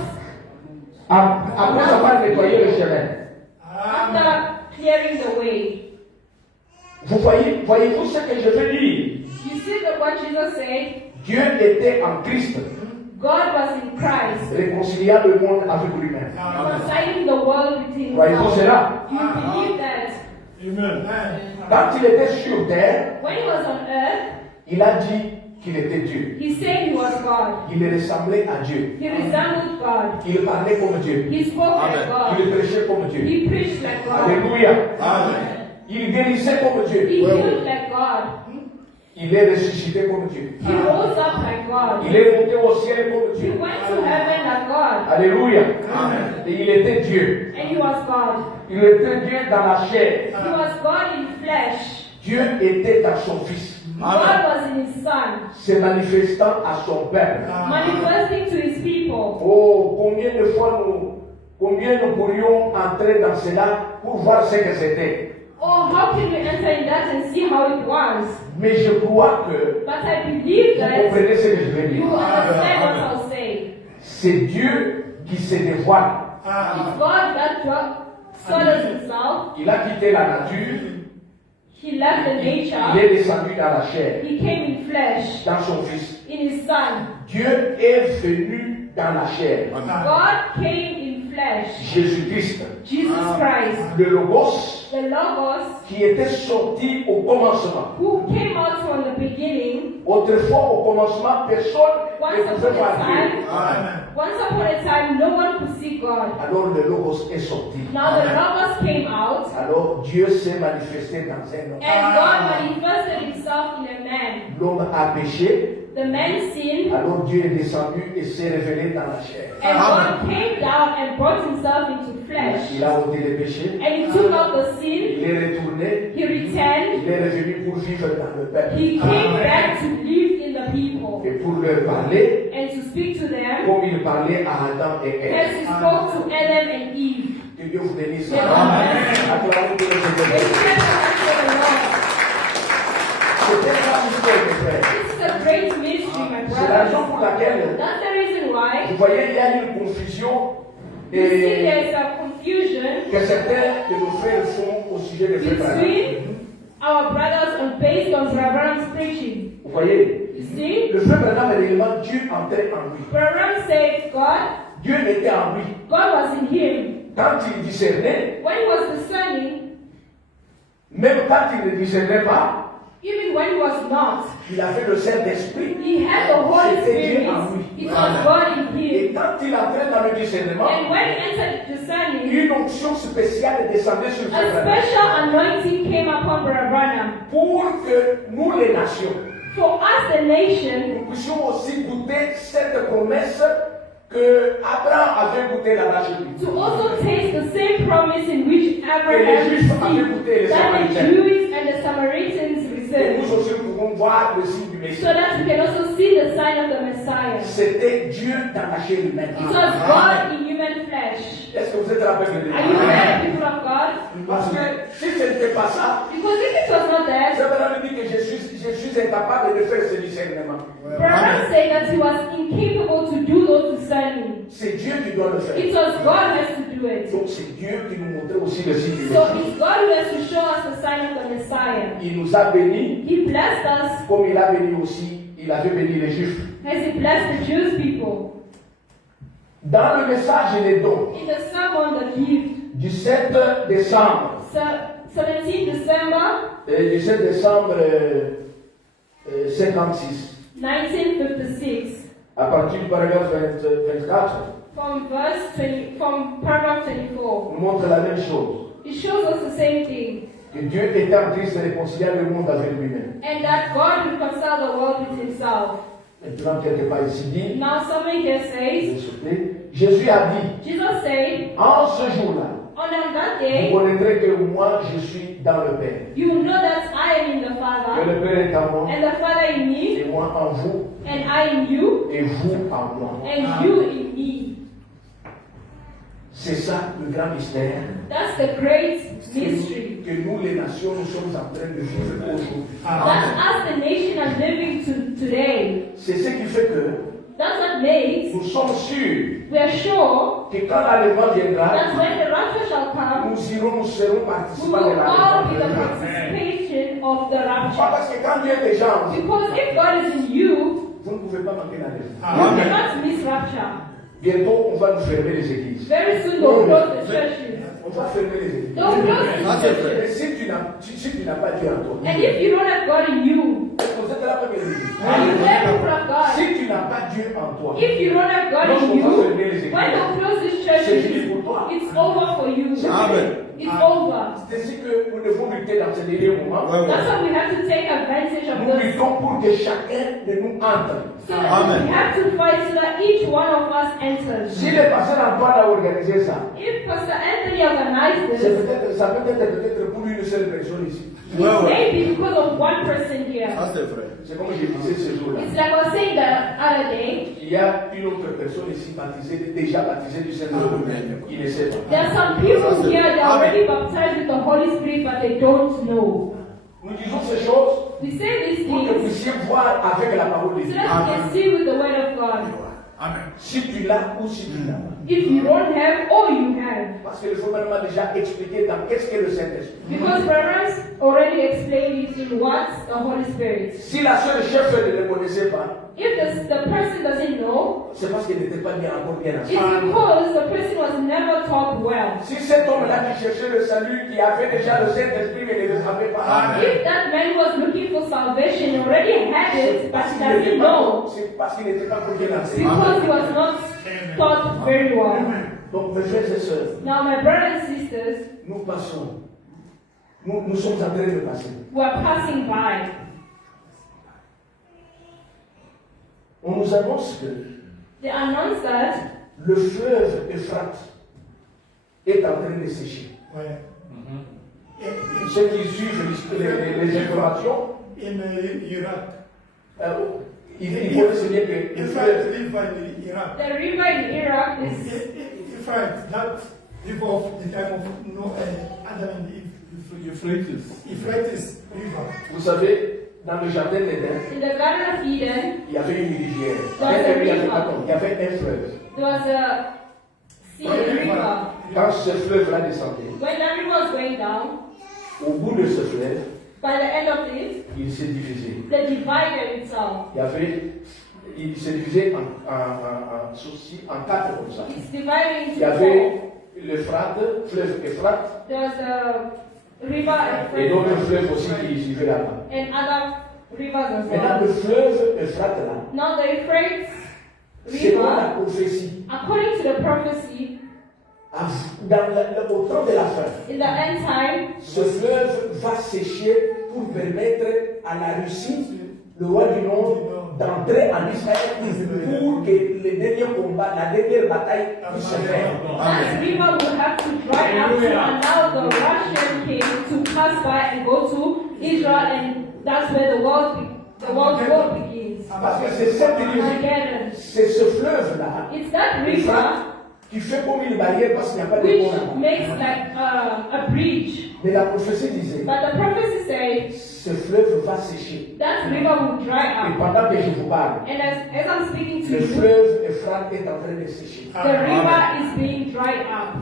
Après avoir nettoyé le chemin. after clearing the way. Vous voyez-vous ce que je veux dire? You see that what Jesus said? Dieu était en Christ, God was in Christ, réconciliant le monde avec lui-même. reconciling the world with Voyez-vous himself. cela? You believe that Amen. Quand il était sur terre, when he was on earth, il a dit qu'il était Dieu. he said he was God. Il ressemblait à Dieu. He resembled God. Il parlait comme Dieu. He spoke like God. Il prêchait comme Dieu. He preached like God. Alléluia. Amen. Il guérissait comme Dieu. He healed like God. Il est ressuscité comme Dieu. He rose up like God. Il est monté au ciel comme He Dieu. went to heaven like God. Alléluia. Amen. Et il était Dieu. And he was God. Il était Dieu dans la chair. He was God in flesh. Dieu était dans son Fils, God was in his Son, se manifestant à son peuple. manifesting to his people. Oh, combien nous pourrions entrer dans cela pour voir ce que c'était. Oh, how can we enter in that and see how it was? Mais je crois que But I believe vous that comprenez ce que je veux you dire. understand what I'll say. C'est Dieu qui se dévoile. It's God that soils himself. Il a quitté la nature, He left the il nature. est descendu dans la chair, He came in flesh, dans son Fils. in his Son. Dieu est venu dans la chair. God came in flesh. Jésus-Christ, Jesus Christ, le Logos, the Logos, qui était sorti au commencement. who came out from the beginning. Autrefois, au commencement, personne Once ne upon pouvait a voir Dieu. time, once upon a time, no one could see God. Alors le Logos est sorti. Now the Logos came out, Alors Dieu s'est manifesté dans un homme. and God manifested himself in a man. L'homme a péché, The man sinned, alors Dieu est descendu et s'est révélé dans la chair. and God came down and brought himself into flesh. Il a ôté les péchés, And he took out the sin, il est retourné, he returned, il est revenu pour vivre dans le peuple. he came back to live in the people Et pour leur parler, and to speak to them comme il parlait à Adam et as Ève. he spoke to Adam and Eve. Que Dieu vous bénisse. Amen. Acclamons Dieu le Seigneur. Let's pray for the Lord. C'est un grand mystère, mes frères. This is a great mystery, my C'est la raison brothers. pour laquelle, That's the reason why vous voyez, il y a une confusion you see et there's a confusion que certains de nos frères font au sujet de Frère Branham. between our brothers and based on Brother Branham's preaching. Vous voyez, You see, le Frère Branham est réellement Dieu entrait en lui. Brother Branham said God Dieu était en lui. was in him. Quand il discernait, When he was discerning, même quand il ne discernait pas, even when he was not, il avait le Saint-Esprit. he had the Holy C'était Dieu Spirit. en lui. It was God in Et him. quand il entrait dans le discernement, And when he entered discerning, une onction spéciale descendait sur a Frère Branham special anointing came upon Brother Branham. pour que nous, les nations, For us, the nation, nous puissions aussi goûter cette promesse que Abraham avait goûté là-bas chez lui. to also taste the same promise in which Abraham les Juifs avaient received, goûté, les that the Samaritains. Jews and the Samaritans Et received, nous aussi nous pouvons voir le signe du Messie. so that we can also see the sign of the Messiah. C'était Dieu dans la chair humaine. It was God in human flesh. Est-ce que vous êtes rappelé de Dieu? Are you ready, people of God? Parce que si ce n'était pas ça, Because if it was not that, Abraham dit que je suis incapable de faire ce discernement. Abraham said that he was incapable to do those discerning. C'est Dieu qui doit le faire. It was God who has to do it. Donc c'est Dieu qui nous montrait aussi le signe du So Messie. it's God who has to show us the sign of the Messiah. Il nous a bénis, He blessed us comme il a béni aussi, il avait béni les Juifs. as he blessed the Jewish people. Dans le message et les dons In the sermon, the gift, du 7 décembre, 17 December du 7 décembre 56, 1956, à partir du paragraphe 24, from paragraph 24, nous montre la même chose. it shows us the same thing, Que Dieu est en Christ réconciliant le monde avec lui-même. and that God reconciled the world with himself. Maintenant, quelque part ici dit, Now somebody here says, Jésus a dit, Jesus said, en ce jour-là, on that vous day, connaîtrez que moi je suis dans le Père. you will know that I am in the Que Father, le Père est en moi, and the Father in me, et moi en vous, and I in you, et vous en moi. and you in me. C'est ça le grand mystère That's the great mystery. que nous, les nations, nous sommes en train de vivre aujourd'hui. That's us, the nation, are living today. C'est ce qui fait que That's what makes nous sommes sûrs we are sure que quand l'enlèvement viendra, that when the rapture shall come, nous serons we participants de will all be the l'enlèvement. participation of the Pas rapture. parce que quand Dieu est déjà en vous, Because if God is in you, vous ne pouvez pas manquer l'enlèvement. you Amen. cannot miss rapture. Bientôt, on va nous fermer les églises. Very soon they'll close the churches. On va fermer les églises. They'll close the churches. Mais si tu n'as pas Dieu en toi, And if you don't have God in you, vous êtes la première église. and you let people of God, Si tu n'as pas Dieu en toi, if you don't have God in you, when they close these churches, it's over for you. Amen. It's over. c'est ainsi que nous devons lutter dans ces derniers moments. That's why we have to take advantage of Nous this. luttons pour que chacun de nous entre. So that Amen. we have to fight so that each one of us enters. Si le pasteur Antoine a organisé ça, If Pastor Anthony organized c'est this, peut-être, ça peut être peut-être pour une seule personne ici. it may be because of one person here. Ça c'est vrai. C'est comme je disais ce jour-là. It's like I was saying the other day. Il y a une autre personne ici baptisée, déjà baptisée du Saint-Esprit. Il ne sait pas. There are some people here that are already baptized with the Holy Spirit, but they don't know. Nous disons ces choses We say these pour que vous things puissiez voir avec la parole de so Dieu. that we can see with the Word of God. Amen. Si tu l'as ou si tu l'as pas. If you don't have or you have. Parce que le frère m'a déjà expliqué dans qu'est-ce que le Saint-Esprit. Because brothers already explained it in what's the Holy Spirit. Si la seule chef ne le connaissait pas, If the person doesn't know, c'est parce qu'il n'était pas bien encore bien it's ensemble. because the person was never taught well. Si cet homme-là qui cherchait le salut, qui avait déjà le Saint-Esprit mais ne le savait pas, If that man was looking for salvation, already had it, but he doesn't know, c'est parce qu'il n'était pas encore bien enseigné. because he was not taught very well. Donc mes frères et sœurs, Now, my brothers and sisters, nous passons. Nous sommes en train de passer. we're passing by. On nous annonce que They announced that le fleuve Euphrate est en train de sécher. Ouais. Ceux qui suivent les informations, In Iraq. ils connaissent bien que le In fleuve, fact, live in Iraq. the river in Iraq is In fact, that river of the time of Adam and Eve, Euphrates River. vous savez, dans le jardin d'Éden, in the Garden of Eden. il y avait une rivière. Dans Il y le avait, river. il y avait un fleuve. There was a sea river. Quand ce fleuve-là descendait, When that river was going down, au bout de ce fleuve, by the end of it, il s'est divisé. they divided itself. Il s'est divisé en quatre comme ça. It's divided Il into y avait four. l'Euphrate, fleuve Euphrate, There was a river et d'autres and fleuves aussi qui suivaient là-bas. other rivers as Maintenant, well. le fleuve Euphrate là, Now the Euphrates selon la river, prophétie, according to the prophecy, au temps de la fin, in the end time, ce fleuve va sécher pour permettre à la Russie, le roi du Nord, d'entrer en Israël pour que le dernier combat, la dernière bataille puisse se faire. that river will have to dry up to allow the Russian king to pass by and go to Israel, and that's where the world war begins. Parce que c'est cette rivière, Armageddon. c'est ce fleuve-là, It's that river qui fait comme une barrière parce qu'il n'y a pas de which pont là-bas. makes like a bridge. Mais la prophétie disait, But the prophecy says ce fleuve va sécher. that river will dry Et up. pendant que je vous parle, And as I'm speaking to le you, fleuve Euphrate est en train de sécher. the river is being dried up.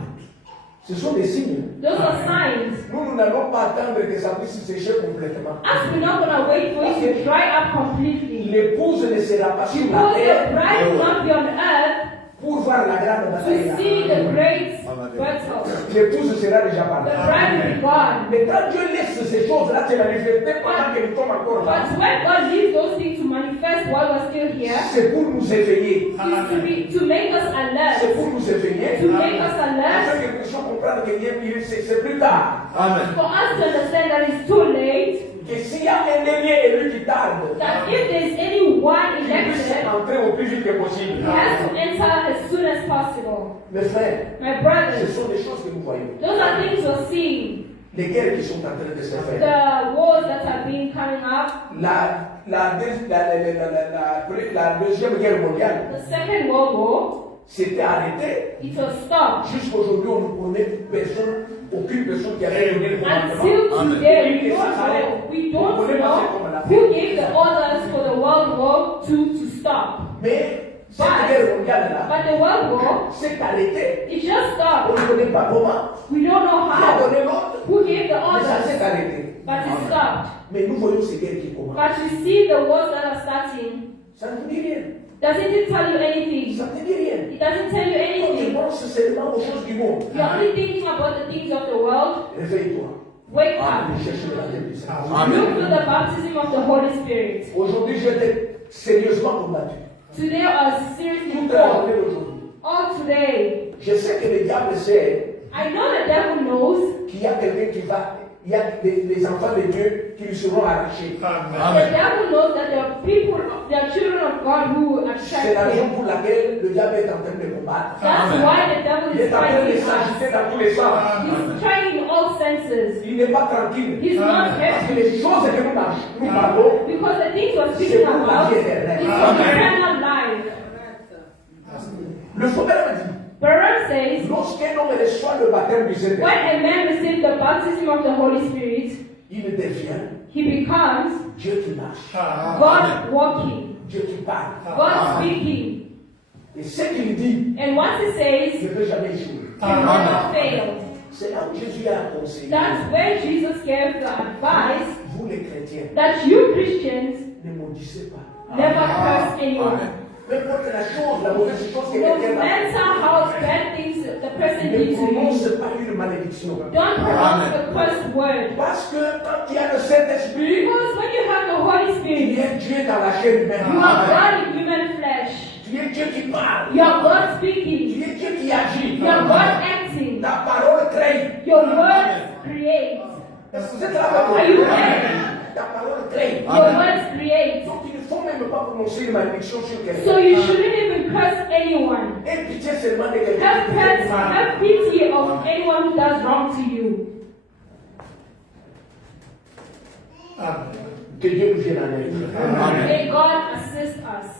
Ce sont des signes. Those are signs. Nous n'allons pas attendre que ça puisse sécher complètement. As we're not going to wait for it to dry up completely. L'épouse ne sera pas sur la Because the terre bride will not be on earth pour voir la grande bataille. to see the great battle. L'épouse sera déjà The partie. bride will be gone. Mais quand Dieu laisse ces choses-là se manifester pendant que nous sommes encore là, But when God leaves those things to manifest while we're still here, c'est pour nous éveiller. is to make us C'est alert. pour nous éveiller. To make us Afin alert. que nous puissions comprendre que c'est plus tard. For us to understand that it's too late. Que s'il y a un dernier élu qui tarde, That if there's anyone il puisse elected, entrer au plus vite que possible. he has to enter as soon as possible. Mes frères, My ce brothers, sont des choses que nous voyons. those are things we're seeing. Les guerres qui sont en train de se faire. The wars that are being coming up, La deuxième guerre mondiale, the Second World War, c'était arrêté. It was stopped. Jusqu'à aujourd'hui, on ne connaît personne, aucune personne qui avait donné le commandement. Until today, we don't know who gave the orders for the World War II to stop. Mais cette guerre mondiale-là, But the World War, c'est arrêté. it just On stopped. ne connaît pas comment. We don't know Qui a how. donné l'ordre? Who gave the Mais ça s'est orders? arrêté. But it stopped. Mais nous voyons ces guerres qui commencent. But you see the wars that are starting. Ça ne vous dit rien. Doesn't it tell you anything? Ça ne te dit rien. It doesn't tell you Quand tu anything. penses seulement aux choses du monde, You're only thinking about the things of the world. réveille-toi. Wake up. Allez chercher la guerre du Seigneur. Look for the baptism of the Holy Spirit. Aujourd'hui, je vais être sérieusement combattu. Today I was seriously Tout est en fought. aujourd'hui. All today. Je sais que le diable sait I know the devil knows qu'il y a quelqu'un qui va, il y a des enfants de Dieu qui lui seront arrachés. the devil knows that there are people, there are children of God who C'est la attract raison him. pour laquelle le diable est en train de combattre. That's why the devil Il is est en train de fighting s'agiter us. dans tous les sens. He's trying in all senses. Il n'est pas tranquille. He's not Parce que happy. les choses que nous parlons, Because the things we're c'est speaking pour la about vie is éternelle. for eternal life. Le sauveur me dit, Baruch says, lorsqu'un homme reçoit le baptême du when Saint-Esprit, a man receives the baptism of the Holy Spirit, il devient he becomes Dieu qui marche, God walking, Dieu qui parle. God speaking. Et ce qu'il dit And what he ne says peut jamais échouer. can never fail. C'est là où Jésus a conseillé, That's where Jesus gave the advice vous les chrétiens, that you Christians ne maudissez pas. never curse anyone. Peu importe la chose, la mauvaise chose que No quelqu'un va matter faire, how bad things the person ne did to you, prononce pas une malédiction. don't pronounce the curse word. Parce que quand il y a le Saint-Esprit, Because when you have the Holy tu Spirit, es Dieu dans la chair you humaine. are God in human flesh. Tu es Dieu qui parle. You are God Tu speaking. es Dieu qui agit. You are God acting. Ta parole crée. Your words create. C'est la Are you parole. there? Ta parole crée. Your words create. Donc il ne faut même pas prononcer une malédiction sur So quelqu'un. you shouldn't even curse anyone. Aie pitié seulement de quelqu'un Have qui te fait pity, mal. have pity of anyone who does wrong to you. Que Dieu nous vienne en aide. May God assist us.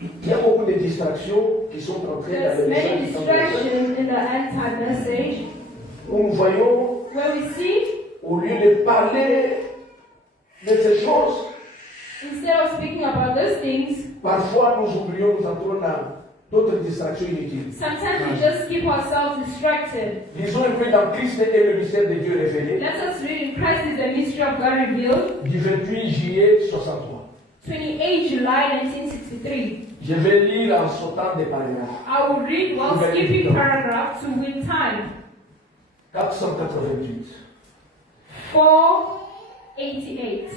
Il y a beaucoup de distractions qui sont entrées dans There's le many message. distractions in the anti-message Où nous voyons, where we see, au lieu de parler de ces choses, instead of speaking about those things, parfois nous oublions, nous entrons dans d'autres distractions inutiles. sometimes we just keep ourselves distracted. Lisons un peu dans Christ et le mystère de Dieu révélé, Let us read in Christ is the mystery of God revealed, du 28 juillet 63. 28 July 1963. Je vais lire en sautant des paragraphes. I will read while skipping paragraph to win time. 488. 488.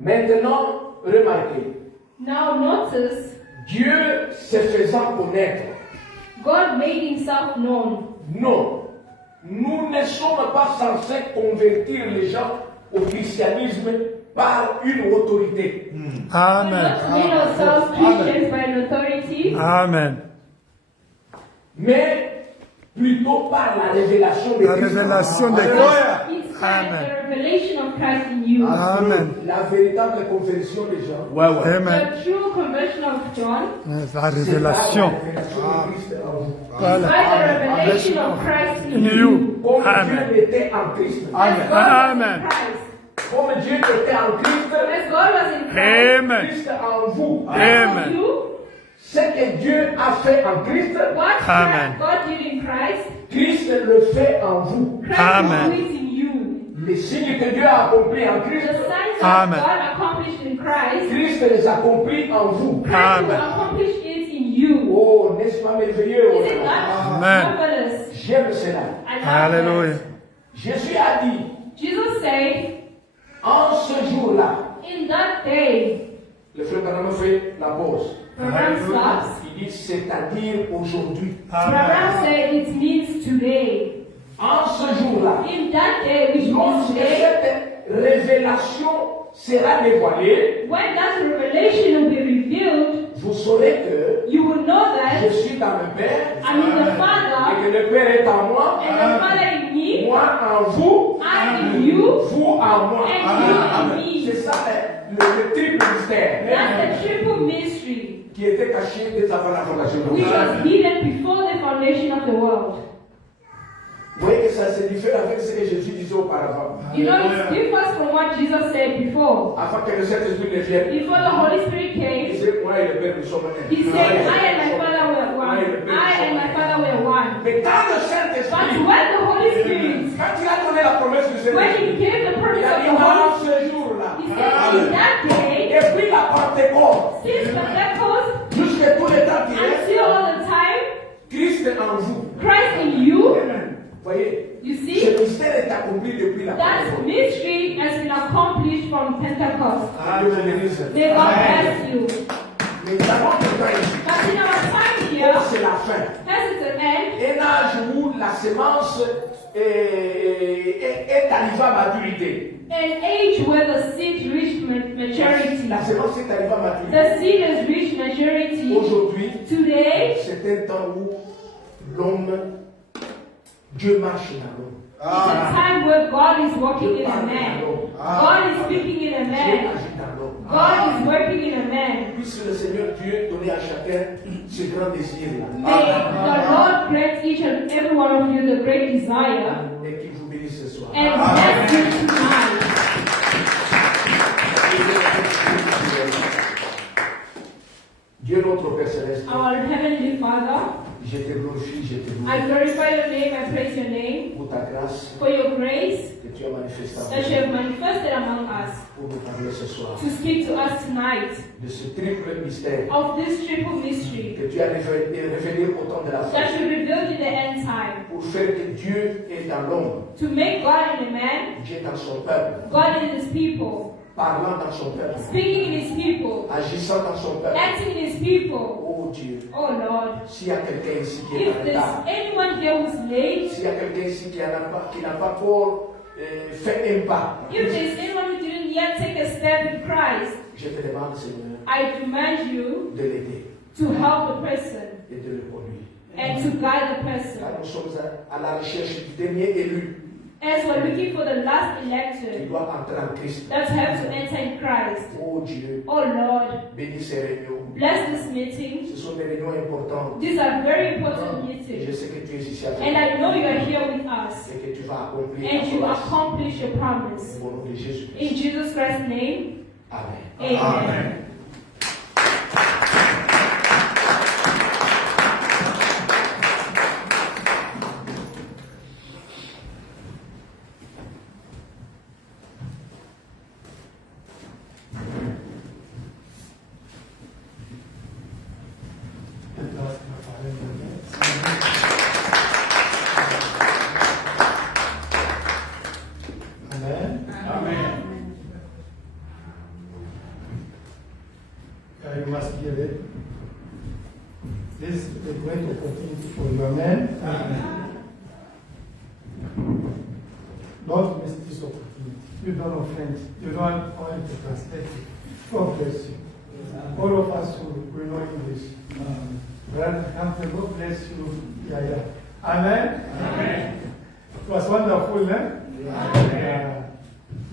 Maintenant, remarquez, Now notice, Dieu se faisant connaître. God made himself known. Non, nous ne sommes pas censés convertir les gens au christianisme par une autorité. Not made ourselves Christians by an authority, Amen. Mais plutôt par la révélation de La Christ. révélation de Christ. it's Amen. the revelation of Christ in you. Amen. La véritable conversion des gens. Amen. The true conversion of John La c'est par révélation. la révélation de Christ en vous. by Voilà. the revelation of Christ in In you. you. Comme Amen. Dieu était en Christ. As God was Amen. in Christ. Comme Dieu était en Christ, As God was in Christ. Amen. Christ en vous. Amen. You, Ce que Dieu a fait en Christ, what Amen. God did in Christ, Christ le fait en vous. Christ Amen. will do it in you. Les signes que Dieu a accomplis en The Christ, signs Amen. that God accomplished in Christ, Christ les accomplit en vous. Christ will Amen. accomplish it in you. Oh, n'est-ce pas merveilleux? Is it not Amen. marvelous? J'aime cela. I love Alléluia. Jésus a dit, that. Jesus said, en ce jour-là, in that day, le frère Branham fait la pause. Abraham stops. Il dit, c'est-à-dire aujourd'hui. Abraham said it means today. En ce jour-là, In that day, which means lorsque today, cette révélation sera dévoilée, when that revelation will be revealed, vous saurez que you will know je that suis dans le Père I'm in the et Father, que le Père est en moi, and the Father in me, moi en vous, I in you, vous en moi. and you in C'est me. ça le triple mystère. That's the triple qui était caché dès avant la fondation du which monde. was hidden before the foundation of the world. Vous voyez que ça se diffère avec ce que Jésus disait auparavant. You know, it differs from what Jesus said before. Afin que le Saint-Esprit ne vienne, Before the Holy Spirit il came, disait, moi et le Père, nous sommes un. he said, I and my Father were one. I and my Father were one. Mais quand le But Saint-Esprit, when the Holy Spirit, quand il a donné la promesse du when Saint-Esprit, he gave the il promise a of dit, the Holy en ce jour-là, He said, in that day, depuis la Pentecôte, since Pentecost, jusqu'à tous les temps qui until restent, all the time, Christ est en vous. Christ in you, Voyez, you ce see, mystère est accompli depuis la that Pentecôte. mystery has been accomplished from Pentecost. Dieu vous bénisse. May God bless you. Mais dans notre temps ici, But in our time here, c'est la fin. as it's an end, Un âge où la semence est arrivée à maturité. an age where the seed reached maturity. La semence est arrivée à maturité. The seed has reached maturity. Aujourd'hui, Today, c'est un temps où l'homme, Dieu marche dans l'homme. is a time where God is working in a man. God is speaking in a Dieu man. agit dans l'homme. God is working in a man. Puisse le Seigneur Dieu donner à chacun ce grand désir-là. May the Lord grant each and every one of you the great desire Et qu'il vous bénisse ce soir. and bless you tonight. Dieu notre Père Céleste, Our Heavenly Father, je te glorifie, je te I loue glorify your name, I praise your name pour ta grâce for your grace que tu as manifestée that you have manifested among us pour nous parler ce soir to speak to us tonight de ce triple mystère of this triple mystery que tu as révélé au temps de la fin that you revealed in the end time pour faire que Dieu est dans l'homme, to make God in a man, Dieu dans son peuple, God in his people, parlant dans son peuple, speaking in his people, agissant dans son peuple. acting in his people. Oh Dieu, Oh Lord, s'il y a quelqu'un ici qui est if en there's retard, anyone here who's late, s'il y a quelqu'un ici qui n'a pas encore fait un pas, if there's anyone who didn't yet take a step in Christ, je te demande, Seigneur, I demand you de l'aider to help the person et de le conduire. and to guide the person. Car nous sommes à la recherche du dernier élu As we're looking for the last qui elected doit entrer en Christ. that have to enter in Christ. Oh Dieu, Oh Lord, bénis ces réunions. bless this meeting. Ce sont des réunions importantes. These are very important Et je meetings. sais que tu es ici avec And nous I know you are here with us. et que tu vas accomplir And ta you promesse. accomplish your promise. Au nom de Jésus. In Jesus Christ's name, Amen. amen. Amen. Amen. You must be ready. This is a great opportunity for you. Amen. Don't miss this opportunity. You don't offend. You don't want to translate it. God bless you. All of us who know English. Brother Hampton, God bless you. Yeah. Amen. Amen. It was wonderful, eh?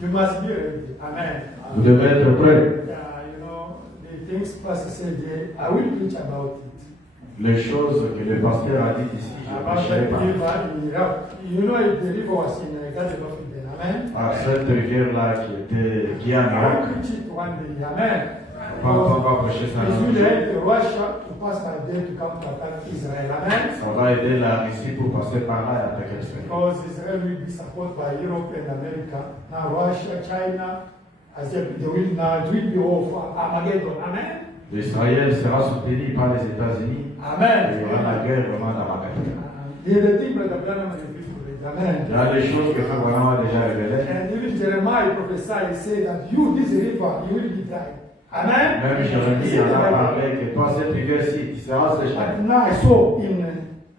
You must be ready. Amen. Vous devez être prêts. You know, the things Pastor said there, I will preach about it. Les choses que le pasteur a dites ici, je ne About the prêcherai pas. river in Iraq. You know, the river was in Garden of Eden. Amen. Ah, cette rivière-là qui est en I will Irak, preach it one day. Amen. on va prêcher ça It's un will jour. help Russia to pass by there to come to attack Israel. Amen. Ça va aider la Russie pour passer par là et attaquer Israël. Because Israel will be supported by Europe and America. Now Russia, China, as if they will now it will be all for Armageddon. Amen. Israël sera soutenu par les États-Unis. Et il y aura Amen. la guerre vraiment dans ma tête. The other thing, Brother Branham revealed already. Amen. Il y a des choses que Frère Branham a déjà révélées. And even Jeremiah prophesied, say that you, this river, you will be dry. Amen. Même Jérémie en a parlé que toi, cette rivière-ci, tu seras séché. And now I saw in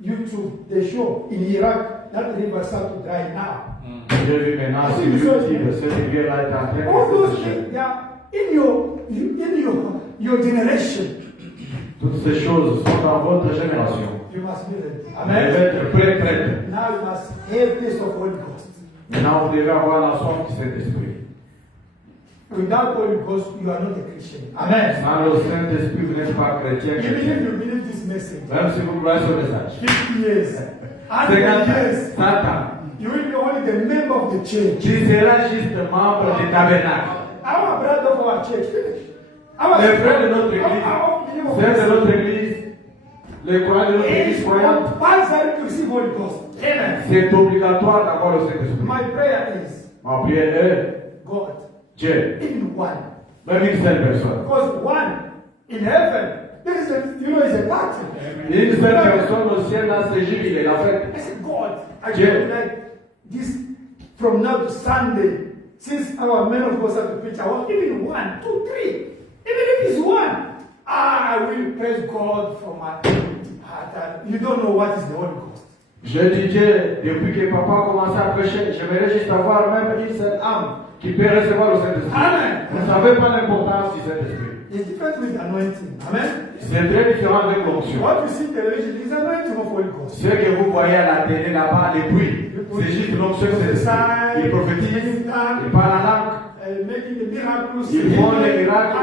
YouTube, they show in Iraq, that river start to dry now. J'ai vu maintenant sur YouTube, cette rivière-là est en train All de those se sécher. things, they are in your generation. Toutes ces choses sont dans votre génération. You must be ready. Vous devez Amen. être prêts. Now you must have this of Holy Ghost. Maintenant, vous devez avoir la soif du Saint-Esprit. Without Holy Ghost, you are not a Christian. Amen. Sans le Saint-Esprit, vous n'êtes pas chrétien. Even if you believe this message, Même si vous croyez ce message. 50 years, 100 50 ans, years, 100 ans. you will be only the member of the church. Tu seras juste membre du tabernacle. Our brother of our church, finish. Les frères de notre église, frères de notre église, les croyants de notre église croyante, compulsory to receive Holy Ghost. Amen. c'est obligatoire d'avoir le Saint-Esprit. My prayer is, Ma prière est, God, Dieu, in one. même une seule personne. Because one in heaven, there is a, you know, is a party. Une seule personne au ciel, là, c'est jubilé, la fête. I said, God, I Yeah. feel like this from now to Sunday, since our men of God start to preach, I want even 1, 2, 3. Even if it's one, I will praise God from my heart. You don't know what is the Holy Ghost. Je dis Dieu, depuis que papa a commencé à prêcher, j'aimerais juste avoir même une seule âme qui peut recevoir le Saint-Esprit. Amen. Vous ne savez pas l'importance du Saint-Esprit. It's different with anointing. Amen. C'est très différent avec l'onction. What you see in television is anointing of Holy Ghost. Ce que vous voyez à la télé là-bas, les bruits, c'est juste l'onction de Saint-Esprit. Ils prophétisent, ils parlent en langue. Making the miracles. Ils font les miracles.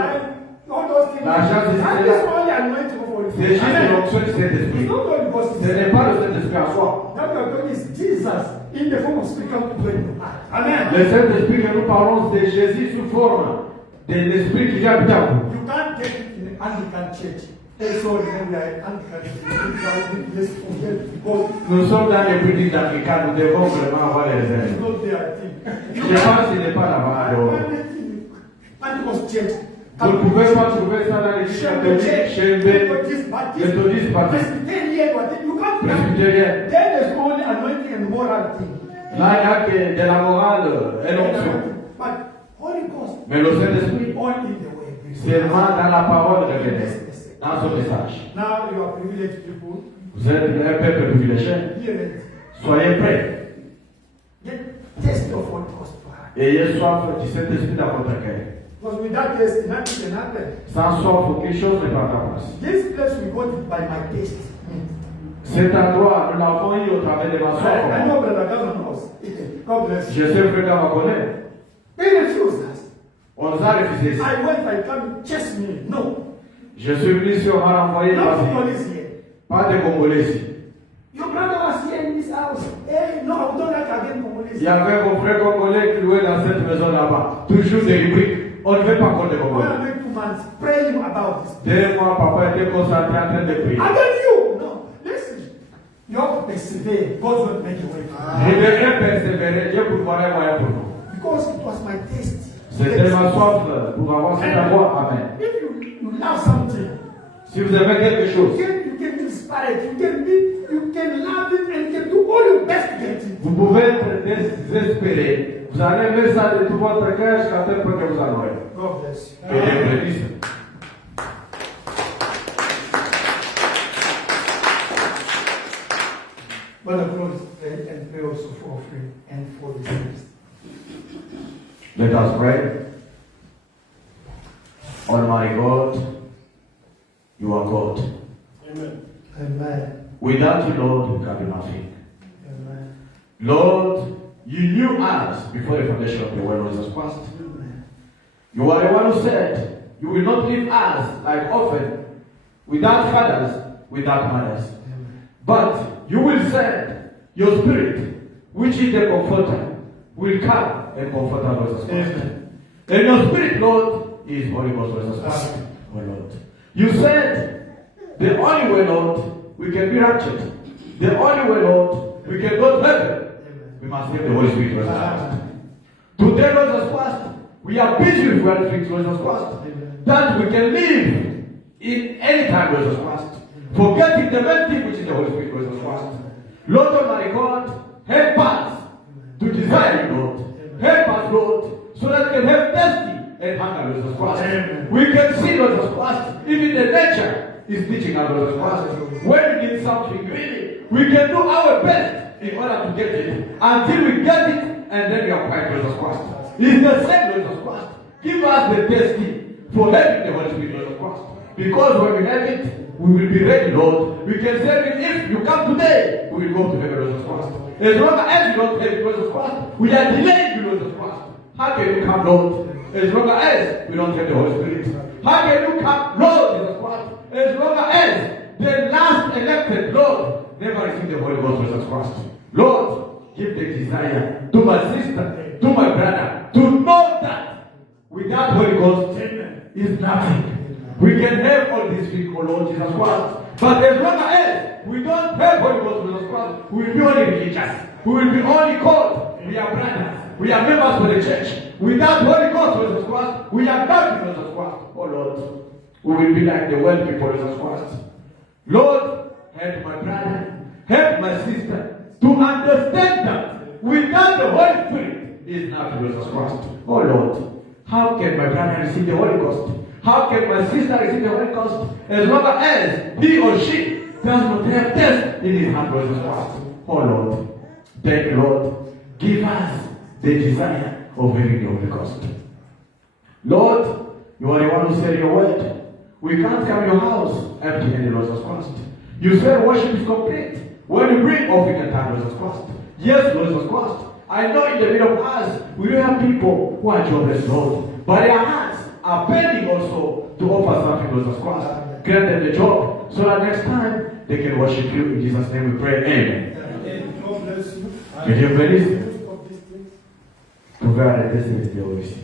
All those things. L'argent, c'est And cela. it's only anointing of Holy Ghost. C'est juste Amen. l'onction du Saint-Esprit. It's not Holy Ghost. Ce n'est pas le Saint-Esprit en soi. That we are talking is Jesus in the form of spirit come to dwell in your heart. Amen. Le Saint-Esprit que nous parlons, c'est Jésus sous forme de l'Esprit qui vient habiter en vous. You can't take it in the Anglican church. That's all we are Anglican church. Let's forget because Nous sommes dans les boutiques d'Africains, nous devons vraiment avoir les it's ailes. not there, I think. Je pense qu'il n'est pas là-bas. dehors. Anglican church. Vous ne pouvez pas trouver ça dans l'église catholique, chez MB, méthodiste, baptiste, Presbyterian, but you can't. presbytérien. There is only anointing and moral thing. Là, il n'y a que de la morale et l'onction. But Holy Ghost, Mais le Saint-Esprit, only the way. seulement dans la parole révélée, dans son message. Now you are privileged people. Vous êtes un peuple privilégié. Hear it. Soyez prêts. Get taste of Holy Ghost. Ayez soif du Saint-Esprit dans votre cœur. Because without taste, nothing can happen. Sans soif, aucune chose ne prendra place. This place we got it by my taste. Cet endroit, nous l'avons eu au travers de ma I soif. know Brother Gavin knows. God bless you. Je sais que Frère connaît. They refused us. On nous a refusé ça. I went, I come, chase me. No. Je suis venu sur m'a renvoyé No ici. police here. Pas de Congolais ici. Your brother was here in this house. Hey, no, I don't like again police. Il y avait mon frère congolais qui louait dans cette maison là-bas. Toujours des rubriques. On ne veut pas qu'on de When Congolais. I make 2 months, pray him about this. 2 mois, papa était concentré en train de prier. I tell you. No. Listen. You have to persevere. God will make a way. Je devrais persévérer. Dieu pour voir un moyen pour nous. Because it was my taste. C'était ma soif pour avoir cet endroit. Amen. If you love something, Si vous avez quelque chose, you can inspire it, you can love it, and you can do all your best to get it. vous pouvez être désespéré. Vous allez aimer ça de tout votre cœur jusqu'à tel point que vous en aurez. God bless you. Que Dieu vous bénisse. Brother, close and pray also for offering and for the service. Let us pray. Almighty God, you are God. Amen. Amen. Without you, Lord, we can do nothing. Amen. Lord, you knew us before the foundation of the world was cast. Amen. You are the one who said, you will not leave us like orphans, without fathers, without mothers. Amen. But you will send your spirit, which is the comforter, will come and comfort us, Lord Jesus Christ. Amen. And your spirit, Lord, is Holy Ghost, Lord Jesus Christ. Amen. Oh Lord. You said, the only way, Lord, we can be raptured. The only way, Lord, we can go to heaven. We must have the Holy Spirit, Lord Jesus Christ. Today, Lord Jesus Christ, we are busy with Holy Spirit, Lord Jesus Christ, that we can live in any time, Lord Jesus Christ, forgetting the main thing which is the Holy Spirit, Lord Jesus Christ. Lord Almighty God, help us to desire you, Lord. Help us, Lord, so that we can have destiny and hunger, Lord Jesus Christ. Amen. We can see, Lord Jesus Christ, even the nature is teaching us, Lord Jesus Christ. When we need something, really, we can do our best in order to get it until we get it, and then we are quiet, Lord Jesus Christ. It's the same, Lord Jesus Christ. Give us the destiny for having the Holy Spirit, Lord Jesus Christ. Because when we have it, we will be ready, Lord. We can say, if you come today, we will go to heaven, Lord Jesus Christ. As long as you don't have it, Lord Jesus Christ, we are delayed, Lord Jesus Christ. How can you come, Lord? as long as we don't have the Holy Spirit? How can you come, Lord Jesus Christ, as long as the last elected Lord never received the Holy Ghost, Jesus Christ? Lord, give the desire to my sister, to my brother, to know that without Holy Ghost is nothing. We can have all these things, oh Lord Jesus Christ. But as long as we don't have Holy Ghost, Jesus Christ, we will be only religious. We will be only called. We are brothers. We are members of the church. Without Holy Ghost, Jesus Christ, we are nothing, Jesus Christ. Oh Lord, we will be like the world people, Jesus Christ. Lord, help my brother, help my sister to understand that without the Holy Spirit is nothing, Jesus Christ. Oh Lord, how can my brother receive the Holy Ghost? How can my sister receive the Holy Ghost as long as he or she does not have test in his heart, Jesus Christ? Oh Lord, thank you, Lord. Give us the desire of having the Holy Ghost. Lord, you are the one who said your word. We can't come to your house empty-handed, Lord Jesus Christ. You said worship is complete when you bring offering and time, Lord Jesus Christ. Yes, Lord Jesus Christ. I know in the middle of us, we do have people who are jobless, Lord. But their hearts are pending also to offer something, Lord Jesus Christ. Grant them the job so that next time they can worship you. In Jesus' name we pray. Amen. God bless you. Que Dieu bénisse. Of these things. Pouvez arrêter ces vidéos ici.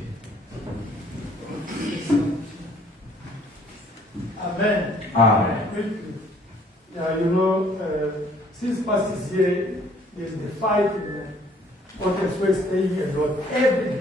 Amen. Amen. Yeah, you know, since Pastor is here, there's the fight in what is staying here, Lord, every day.